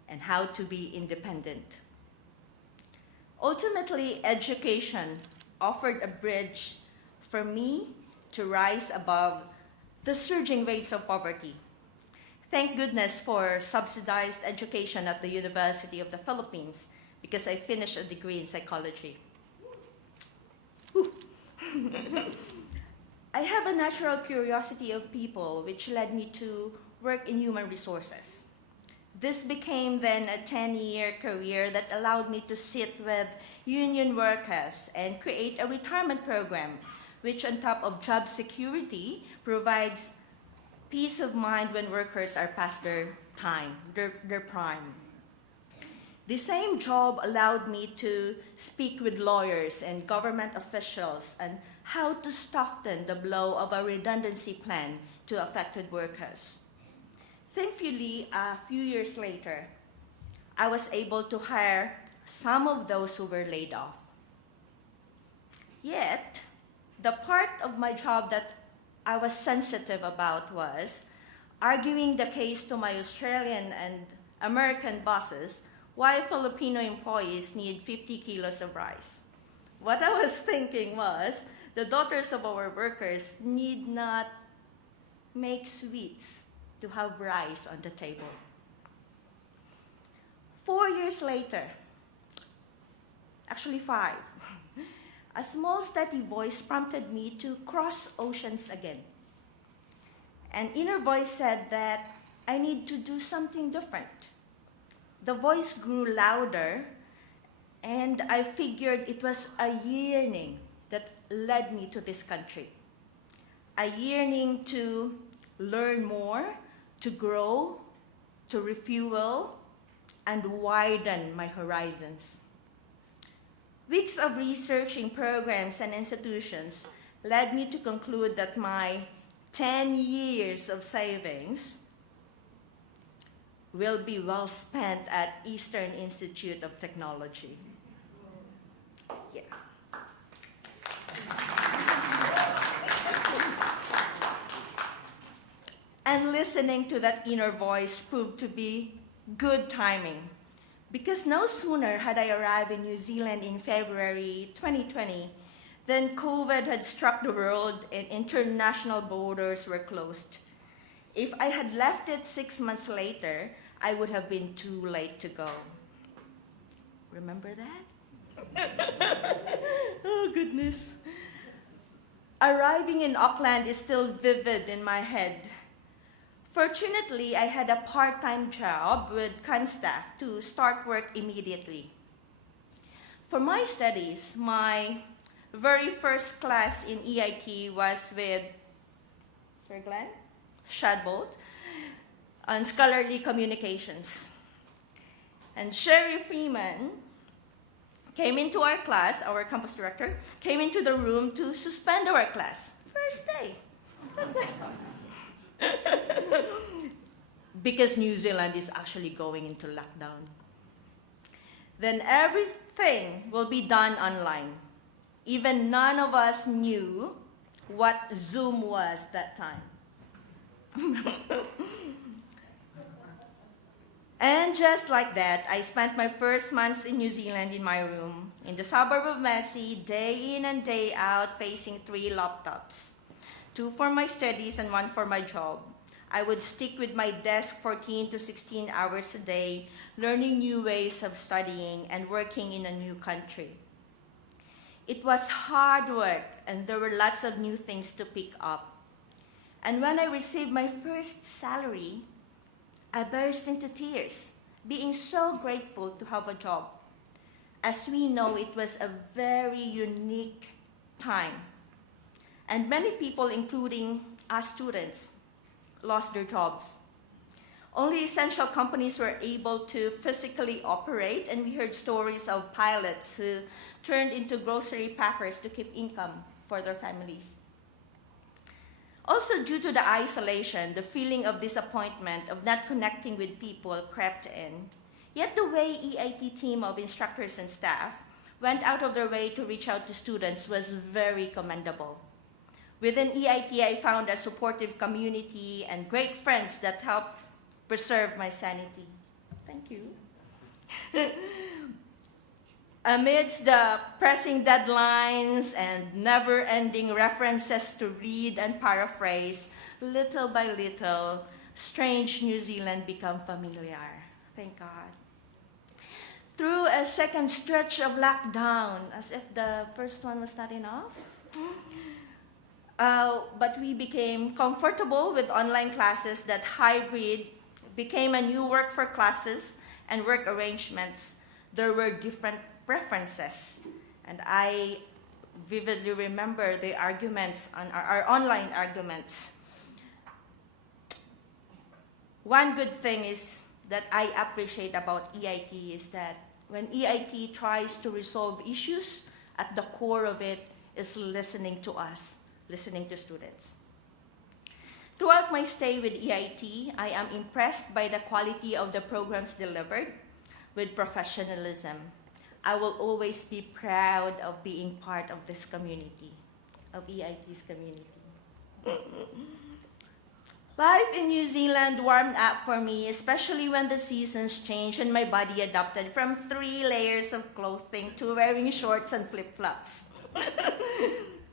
and how to be independent. Ultimately, education offered a bridge for me to rise above the surging rates of poverty. Thank goodness for subsidized education at the University of the Philippines, because I finished a degree in psychology. I have a natural curiosity of people, which led me to work in human resources. This became then a 10-year career that allowed me to sit with union workers and create a retirement program, which on top of job security provides peace of mind when workers are past their time, their prime. The same job allowed me to speak with lawyers and government officials on how to soften the blow of a redundancy plan to affected workers. Thankfully, a few years later, I was able to hire some of those who were laid off. Yet, the part of my job that I was sensitive about was arguing the case to my Australian and American bosses why Filipino employees need 50 kilos of rice. What I was thinking was, the daughters of our workers need not make sweets to have rice on the table. 4 years later, actually 5, a small steady voice prompted me to cross oceans again. An inner voice said that I need to do something different. The voice grew louder, and I figured it was a yearning that led me to this country. A yearning to learn more, to grow, to refuel, and widen my horizons. Weeks of researching programs and institutions led me to conclude that my 10 years of savings will be well spent at Eastern Institute of Technology. Yeah. And listening to that inner voice proved to be good timing, because no sooner had I arrived in New Zealand in February 2020 than COVID had struck the world and international borders were closed. If I had left it 6 months later, I would have been too late to go. Remember that? Oh, goodness. Arriving in Auckland is still vivid in my head. Fortunately, I had a part-time job with staff to start work immediately. For my studies, my very first class in EIT was with Sir Glenn Shadbolt on scholarly communications. And Sherry Freeman came into our class, our campus director, came into the room to suspend our class. First day. Because New Zealand is actually going into lockdown. Then everything will be done online. Even none of us knew what Zoom was that time. And just like that, I spent my first months in New Zealand in my room, in the suburb of Massey, day in and day out, facing 3 laptops. 2 for my studies and 1 for my job. I would stick with my desk 14 to 16 hours a day, learning new ways of studying and working in a new country. It was hard work, and there were lots of new things to pick up. And when I received my first salary, I burst into tears, being so grateful to have a job. As we know, it was a very unique time. And many people, including us students, lost their jobs. Only essential companies were able to physically operate, and we heard stories of pilots who turned into grocery packers to keep income for their families. Also, due to the isolation, the feeling of disappointment of not connecting with people crept in. Yet the way EIT team of instructors and staff went out of their way to reach out to students was very commendable. Within EIT, I found a supportive community and great friends that helped preserve my sanity. Thank you. Amidst the pressing deadlines and never-ending references to read and paraphrase, little by little, strange New Zealand became familiar. Thank God. Through a second stretch of lockdown, as if the first one was not enough, but we became comfortable with online classes. That hybrid became a new work for classes and work arrangements. There were different preferences, and I vividly remember the arguments on our online arguments. One good thing is that I appreciate about EIT is that when EIT tries to resolve issues, at the core of it is listening to us, listening to students. Throughout my stay with EIT, I am impressed by the quality of the programs delivered with professionalism. I will always be proud of being part of this community, of EIT's community. Life in New Zealand warmed up for me, especially when the seasons changed and my body adapted from 3 layers of clothing to wearing shorts and flip-flops.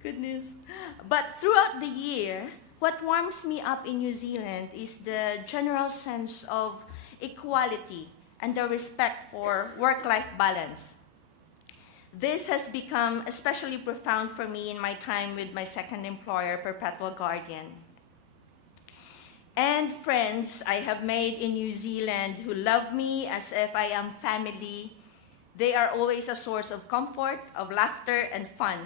Goodness. But throughout the year, what warms me up in New Zealand is the general sense of equality and the respect for work-life balance. This has become especially profound for me in my time with my second employer, Perpetual Guardian. And friends I have made in New Zealand who love me as if I am family. They are always a source of comfort, of laughter, and fun.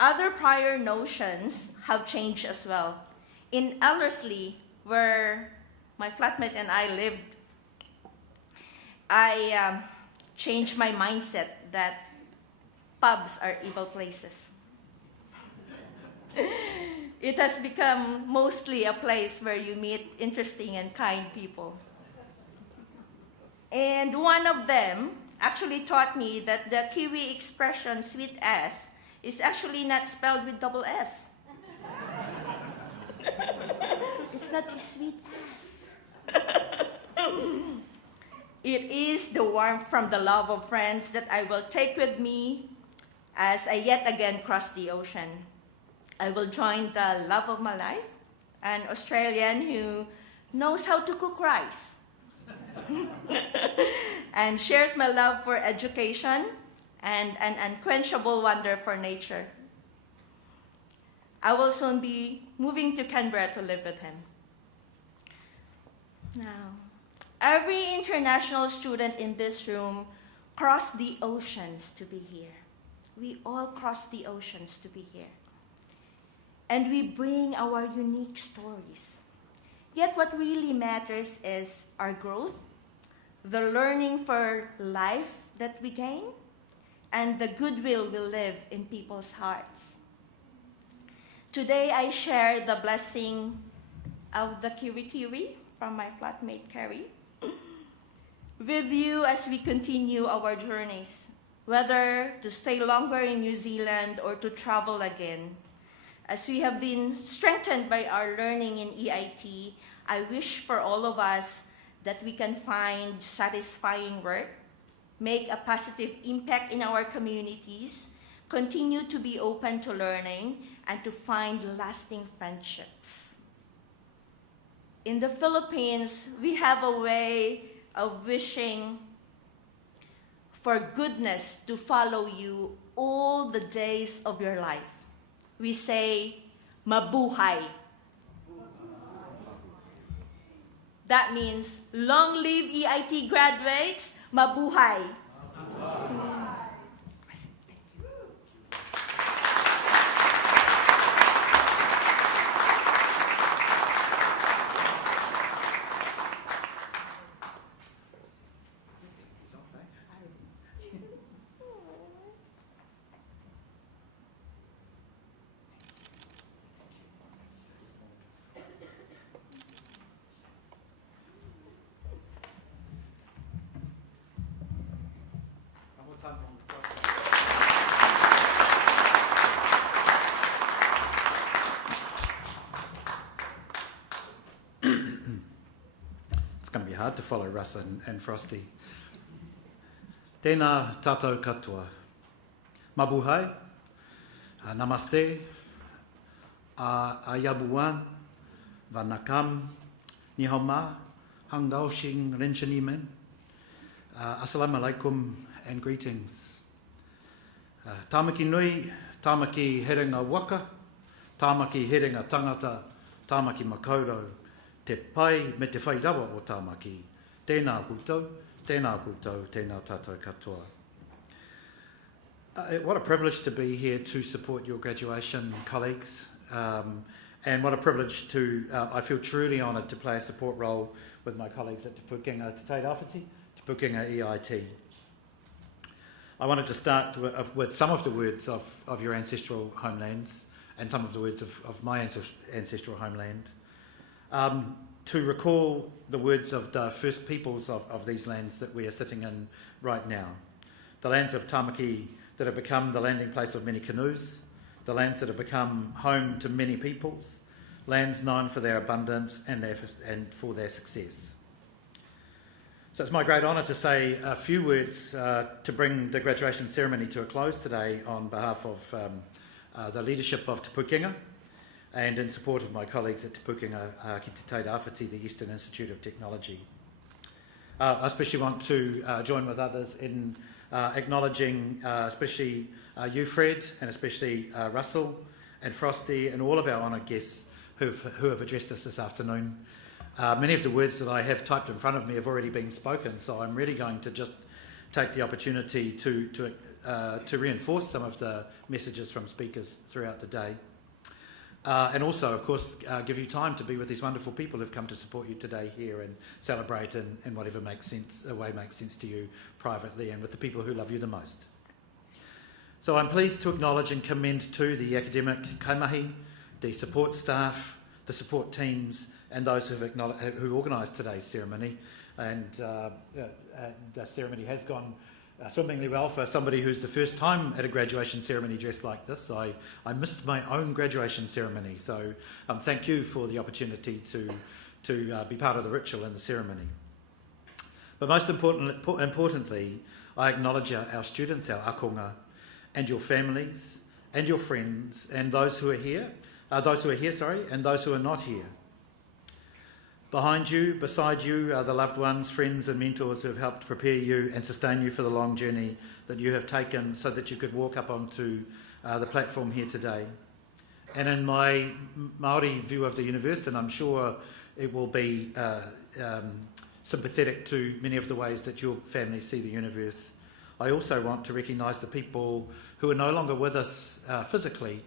Other prior notions have changed as well. In Ellerslie, where my flatmate and I lived, I changed my mindset that pubs are evil places. It has become mostly a place where you meet interesting and kind people. And one of them actually taught me that the Kiwi expression sweet ass is actually not spelled with double S. It's not your sweet ass. It is the warmth from the love of friends that I will take with me as I yet again cross the ocean. I will join the love of my life, an Australian who knows how to cook rice and shares my love for education and an unquenchable wonder for nature. I will soon be moving to Canberra to live with him. Now, every international student in this room crossed the oceans to be here. We all cross the oceans to be here. And we bring our unique stories. Yet what really matters is our growth, the learning for life that we gain, and the goodwill we live in people's hearts. Today I share the blessing of the Kiwi from my flatmate Carrie with you as we continue our journeys, whether to stay longer in New Zealand or to travel again. As we have been strengthened by our learning in EIT, I wish for all of us that we can find satisfying work, make a positive impact in our communities, continue to be open to learning, and to find lasting friendships. In the Philippines, we have a way of wishing for goodness to follow you all the days of your life. We say, mabuhay. That means, long live EIT graduates, mabuhay. It's going to be hard to follow Russ and Frosty. Tēnā tātou katoa. Mabuhay, namaste, ayabuan, vanakam, nihoma, hangdao shing renshanimen, assalamu alaikum and greetings. Tāmaki nui, tāmaki herenga waka, tāmaki herenga tangata, tāmaki makaurau, te pai me te whairawa o tāmaki. Tēnā koutou, tēnā koutou, tēnā tātou katoa. What a privilege to be here to support your graduation, colleagues. And what a privilege to, I feel truly honoured to play a support role with my colleagues at Te Pukenga Te Tairawhiti, Te Pukenga EIT. I wanted to start with some of the words of your ancestral homelands and some of the words of my ancestral homeland. To recall the words of the first peoples of these lands that we are sitting in right now. The lands of Tāmaki that have become the landing place of many canoes, the lands that have become home to many peoples, lands known for their abundance and for their success. So it's my great honour to say a few words to bring the graduation ceremony to a close today on behalf of the leadership of Te Pukenga and in support of my colleagues at Te Pukenga ki Te Tairawhiti, the Eastern Institute of Technology. I especially want to join with others in acknowledging especially you, Fred, and especially Russell and Frosty and all of our honoured guests who have addressed us this afternoon. Many of the words that I have typed in front of me have already been spoken, so I'm really going to just take the opportunity to reinforce some of the messages from speakers throughout the day. And also, of course, give you time to be with these wonderful people who've come to support you today here and celebrate in whatever makes sense to you privately and with the people who love you the most. So I'm pleased to acknowledge and commend to the academic kaimahi, the support staff, the support teams, and those who organised today's ceremony. And the ceremony has gone swimmingly well for somebody who's the first time at a graduation ceremony dressed like this. I missed my own graduation ceremony, so thank you for the opportunity to be part of the ritual and the ceremony. But most importantly, I acknowledge our students, our akonga, and your families, and your friends, and those who are here, and those who are not here. Behind you, beside you, are the loved ones, friends and mentors who have helped prepare you and sustain you for the long journey that you have taken so that you could walk up onto the platform here today. And in my Māori view of the universe, and I'm sure it will be sympathetic to many of the ways that your families see the universe, I also want to recognise the people who are no longer with us physically,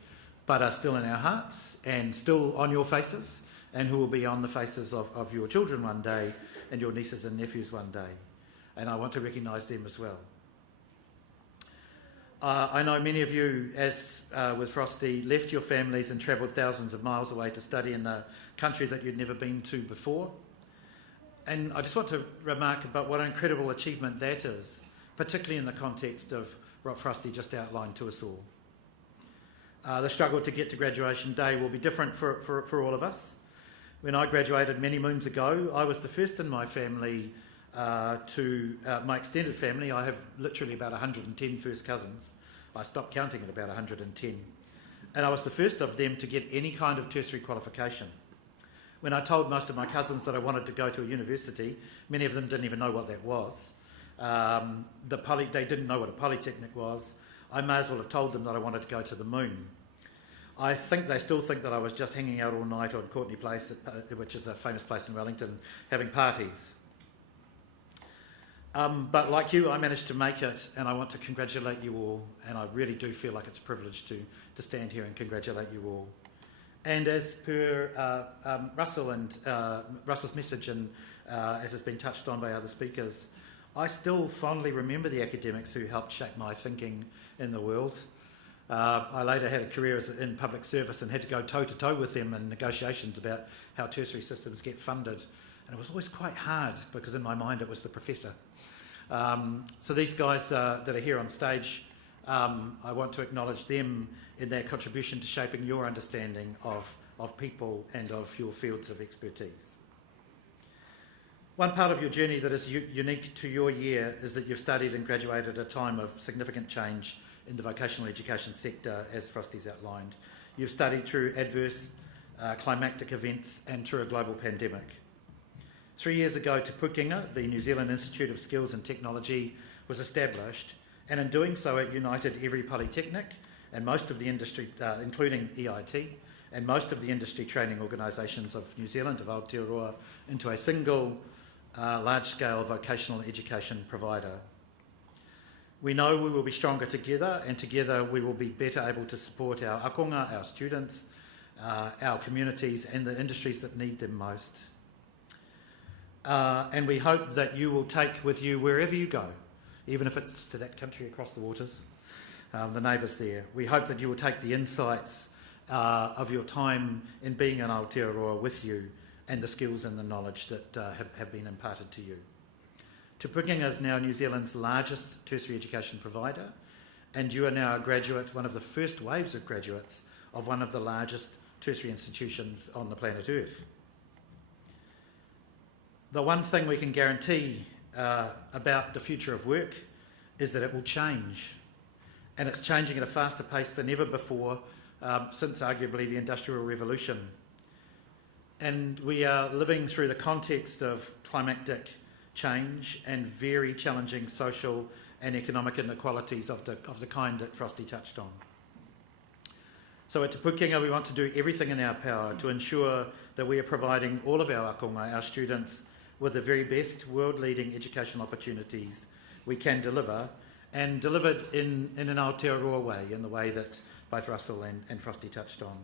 but are still in our hearts and still on your faces, and who will be on the faces of your children one day and your nieces and nephews one day. And I want to recognise them as well. I know many of you, as with Frosty, left your families and travelled thousands of miles away to study in a country that you'd never been to before. And I just want to remark about what an incredible achievement that is, particularly in the context of what Frosty just outlined to us all. The struggle to get to graduation day will be different for all of us. When I graduated many moons ago, I was the first in my family my extended family. I have literally about 110 first cousins. I stopped counting at about 110. And I was the first of them to get any kind of tertiary qualification. When I told most of my cousins that I wanted to go to a university, many of them didn't even know what that was. They didn't know what a polytechnic was. I may as well have told them that I wanted to go to the moon. I think they still think that I was just hanging out all night on Courtney Place, which is a famous place in Wellington, having parties. But like you, I managed to make it, and I want to congratulate you all, and I really do feel like it's a privilege to stand here and congratulate you all. And as per Russell and Russell's message, and as has been touched on by other speakers, I still fondly remember the academics who helped shape my thinking in the world. I later had a career in public service and had to go toe-to-toe with them in negotiations about how tertiary systems get funded. And it was always quite hard because in my mind it was the professor. So these guys that are here on stage, I want to acknowledge them in their contribution to shaping your understanding of people and of your fields of expertise. One part of your journey that is unique to your year is that you've studied and graduated at a time of significant change in the vocational education sector, as Frosty's outlined. You've studied through adverse climactic events and through a global pandemic. 3 years ago, Te Pukenga, the New Zealand Institute of Skills and Technology, was established, and in doing so it united every polytechnic and most of the industry, including EIT, and most of the industry training organisations of New Zealand, of Aotearoa, into a single large-scale vocational education provider. We know we will be stronger together, and together we will be better able to support our akonga, our students, our communities, and the industries that need them most. And we hope that you will take with you wherever you go, even if it's to that country across the waters, the neighbours there. We hope that you will take the insights of your time in being in Aotearoa with you, and the skills and the knowledge that have been imparted to you. Te Pukenga is now New Zealand's largest tertiary education provider, and you are now a graduate, one of the first waves of graduates of one of the largest tertiary institutions on the planet Earth. The one thing we can guarantee about the future of work is that it will change, and it's changing at a faster pace than ever before since arguably the Industrial Revolution. And we are living through the context of climactic change and very challenging social and economic inequalities of the kind that Frosty touched on. So at Te Pukenga, we want to do everything in our power to ensure that we are providing all of our akonga, our students, with the very best world-leading educational opportunities we can deliver, and delivered in an Aotearoa way, in the way that both Russell and Frosty touched on.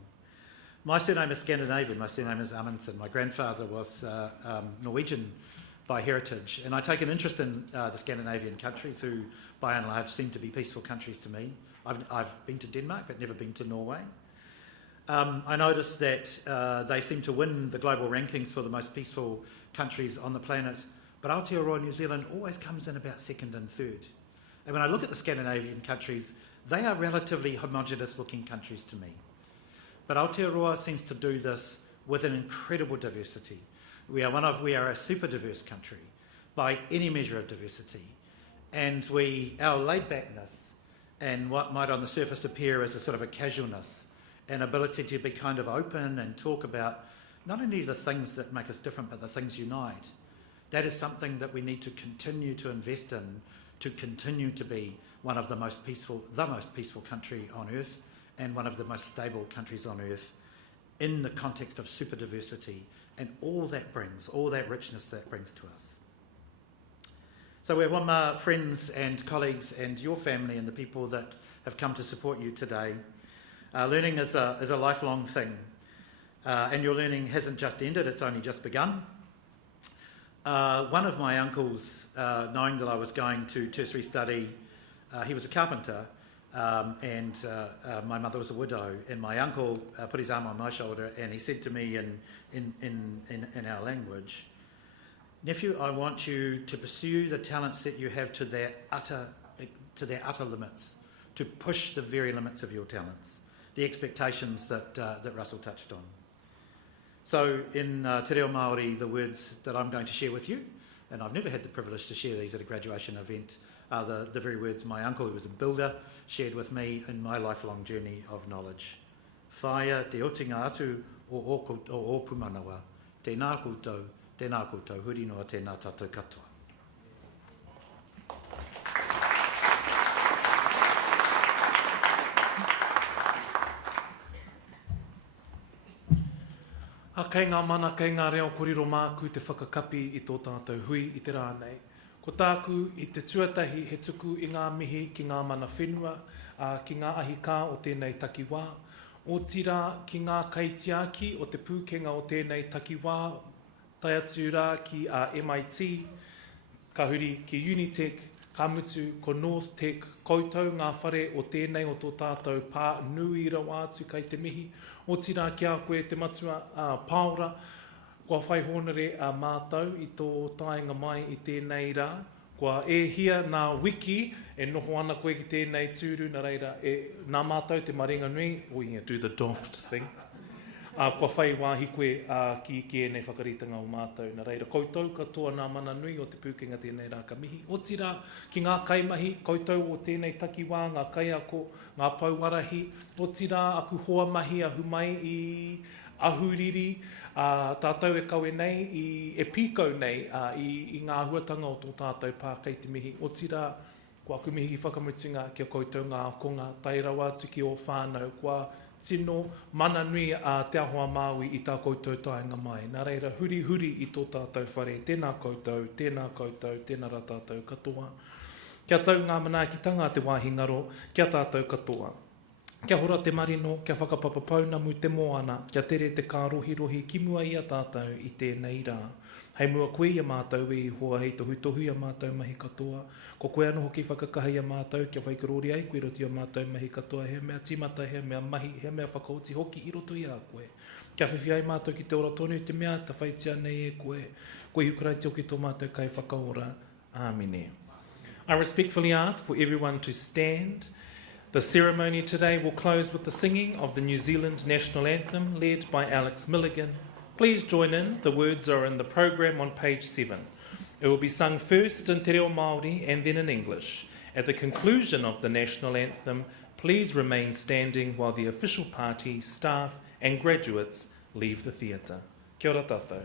My surname is Scandinavian. My surname is Amundsen. My grandfather was Norwegian by heritage. And I take an interest in the Scandinavian countries, who by and large seem to be peaceful countries to me. I've been to Denmark but never been to Norway. I noticed that they seem to win the global rankings for the most peaceful countries on the planet, but Aotearoa New Zealand always comes in about second and third. And when I look at the Scandinavian countries, they are relatively homogenous looking countries to me. But Aotearoa seems to do this with an incredible diversity. We are a super diverse country by any measure of diversity. And our laid backness and what might on the surface appear as a sort of a casualness and ability to be kind of open and talk about not only the things that make us different, but the things unite. That is something that we need to continue to invest in, to continue to be one of the most peaceful country on earth, and one of the most stable countries on earth in the context of super diversity and all that richness that brings to us. So we're one friends and colleagues and your family and the people that have come to support you today. Learning is a lifelong thing, and your learning hasn't just ended, it's only just begun. One of my uncles, knowing that I was going to tertiary study, he was a carpenter, and my mother was a widow, and my uncle put his arm on my shoulder and he said to me in our language, "Nephew, I want you to pursue the talents that you have to their utter limits, to push the very limits of your talents," the expectations that Russell touched on. So in Te Reo Māori, the words that I'm going to share with you, and I've never had the privilege to share these at a graduation event, are the very words my uncle, who was a builder, shared with me in my lifelong journey of knowledge. Whaia te otinga atu o Pumanawa, tēnā koutou, huri noa tēnā tātou katoa. A kei ngā mana, kei ngā reo koriro māku te whakakapi i tō tātou hui i te rānei. Ko tāku i te tuatahi he tuku i ngā mihi ki ngā mana whenua, ki ngā ahi kā o tēnei takiwā. O tira ki ngā kaitiaki o te pūkenga o tēnei takiwā, tai atu rā ki a MIT, ka huri ki Unitec, ka mutu ko North Tech, koutou ngā whare o tēnei o tō tātou pā nui rau atu kai te mihi. O tira ki a koe te matua Paora, kua whai honere a mātou i tō taenga mai i tēnei rā. Kua e hia nā wiki e noho ana koe ki tēnei tūru, nā reira nā mātou te marenga nui, we can do the daft thing. Kua whai wāhi koe ki e nei whakaritanga o mātou, nā reira koutou katoa nā mana nui o te pūkenga tēnei rā ka mihi. O tira ki ngā kaimahi, koutou o tēnei takiwā, ngā kaiako, ngā pauarahi, o tira aku hoa mahi ahu mai i ahuriri, tātou e kaue nei, e pīkau nei i ngā huatanga o tō tātou pā kei te mihi. O tira, kua aku mihi ki whakamutunga ki a koutou ngā konga, tai rau atu ki o whānau, kua tino mana nui a te ahoa Māui i tā koutou taenga mai. Nā reira, huri i tō tātou whare, tēnā koutou, tēnā rā tātou katoa. Kia tau ngā manaakitanga te wāhi ngaro, kia tātou katoa. Kia hora te marino, kia whakapapa paunamu te moana, kia tere te kārohi ki mua ia tātou i tēnei rā. Hei mua koe ia mātou i hoa hei tohu ia mātou mahi katoa. Ko koe anō hoki whakakaha ia mātou, kia whaikarori ai koe roti ia mātou mahi katoa. He mea timata, he mea mahi, he mea whakaoti hoki i roto i a koe. Kia whiwhi ai mātou ki te ora tonu, te mea ta whaitia nei e koe. Koe hukarai te oki tō mātou kai whakaora. Āmine. I respectfully ask for everyone to stand. The ceremony today will close with the singing of the New Zealand National Anthem led by Alex Milligan. Please join in. The words are in the program on page 7. It will be sung first in Te Reo Māori and then in English. At the conclusion of the National Anthem, please remain standing while the official party, staff and graduates leave the theatre. Kia ora tātou.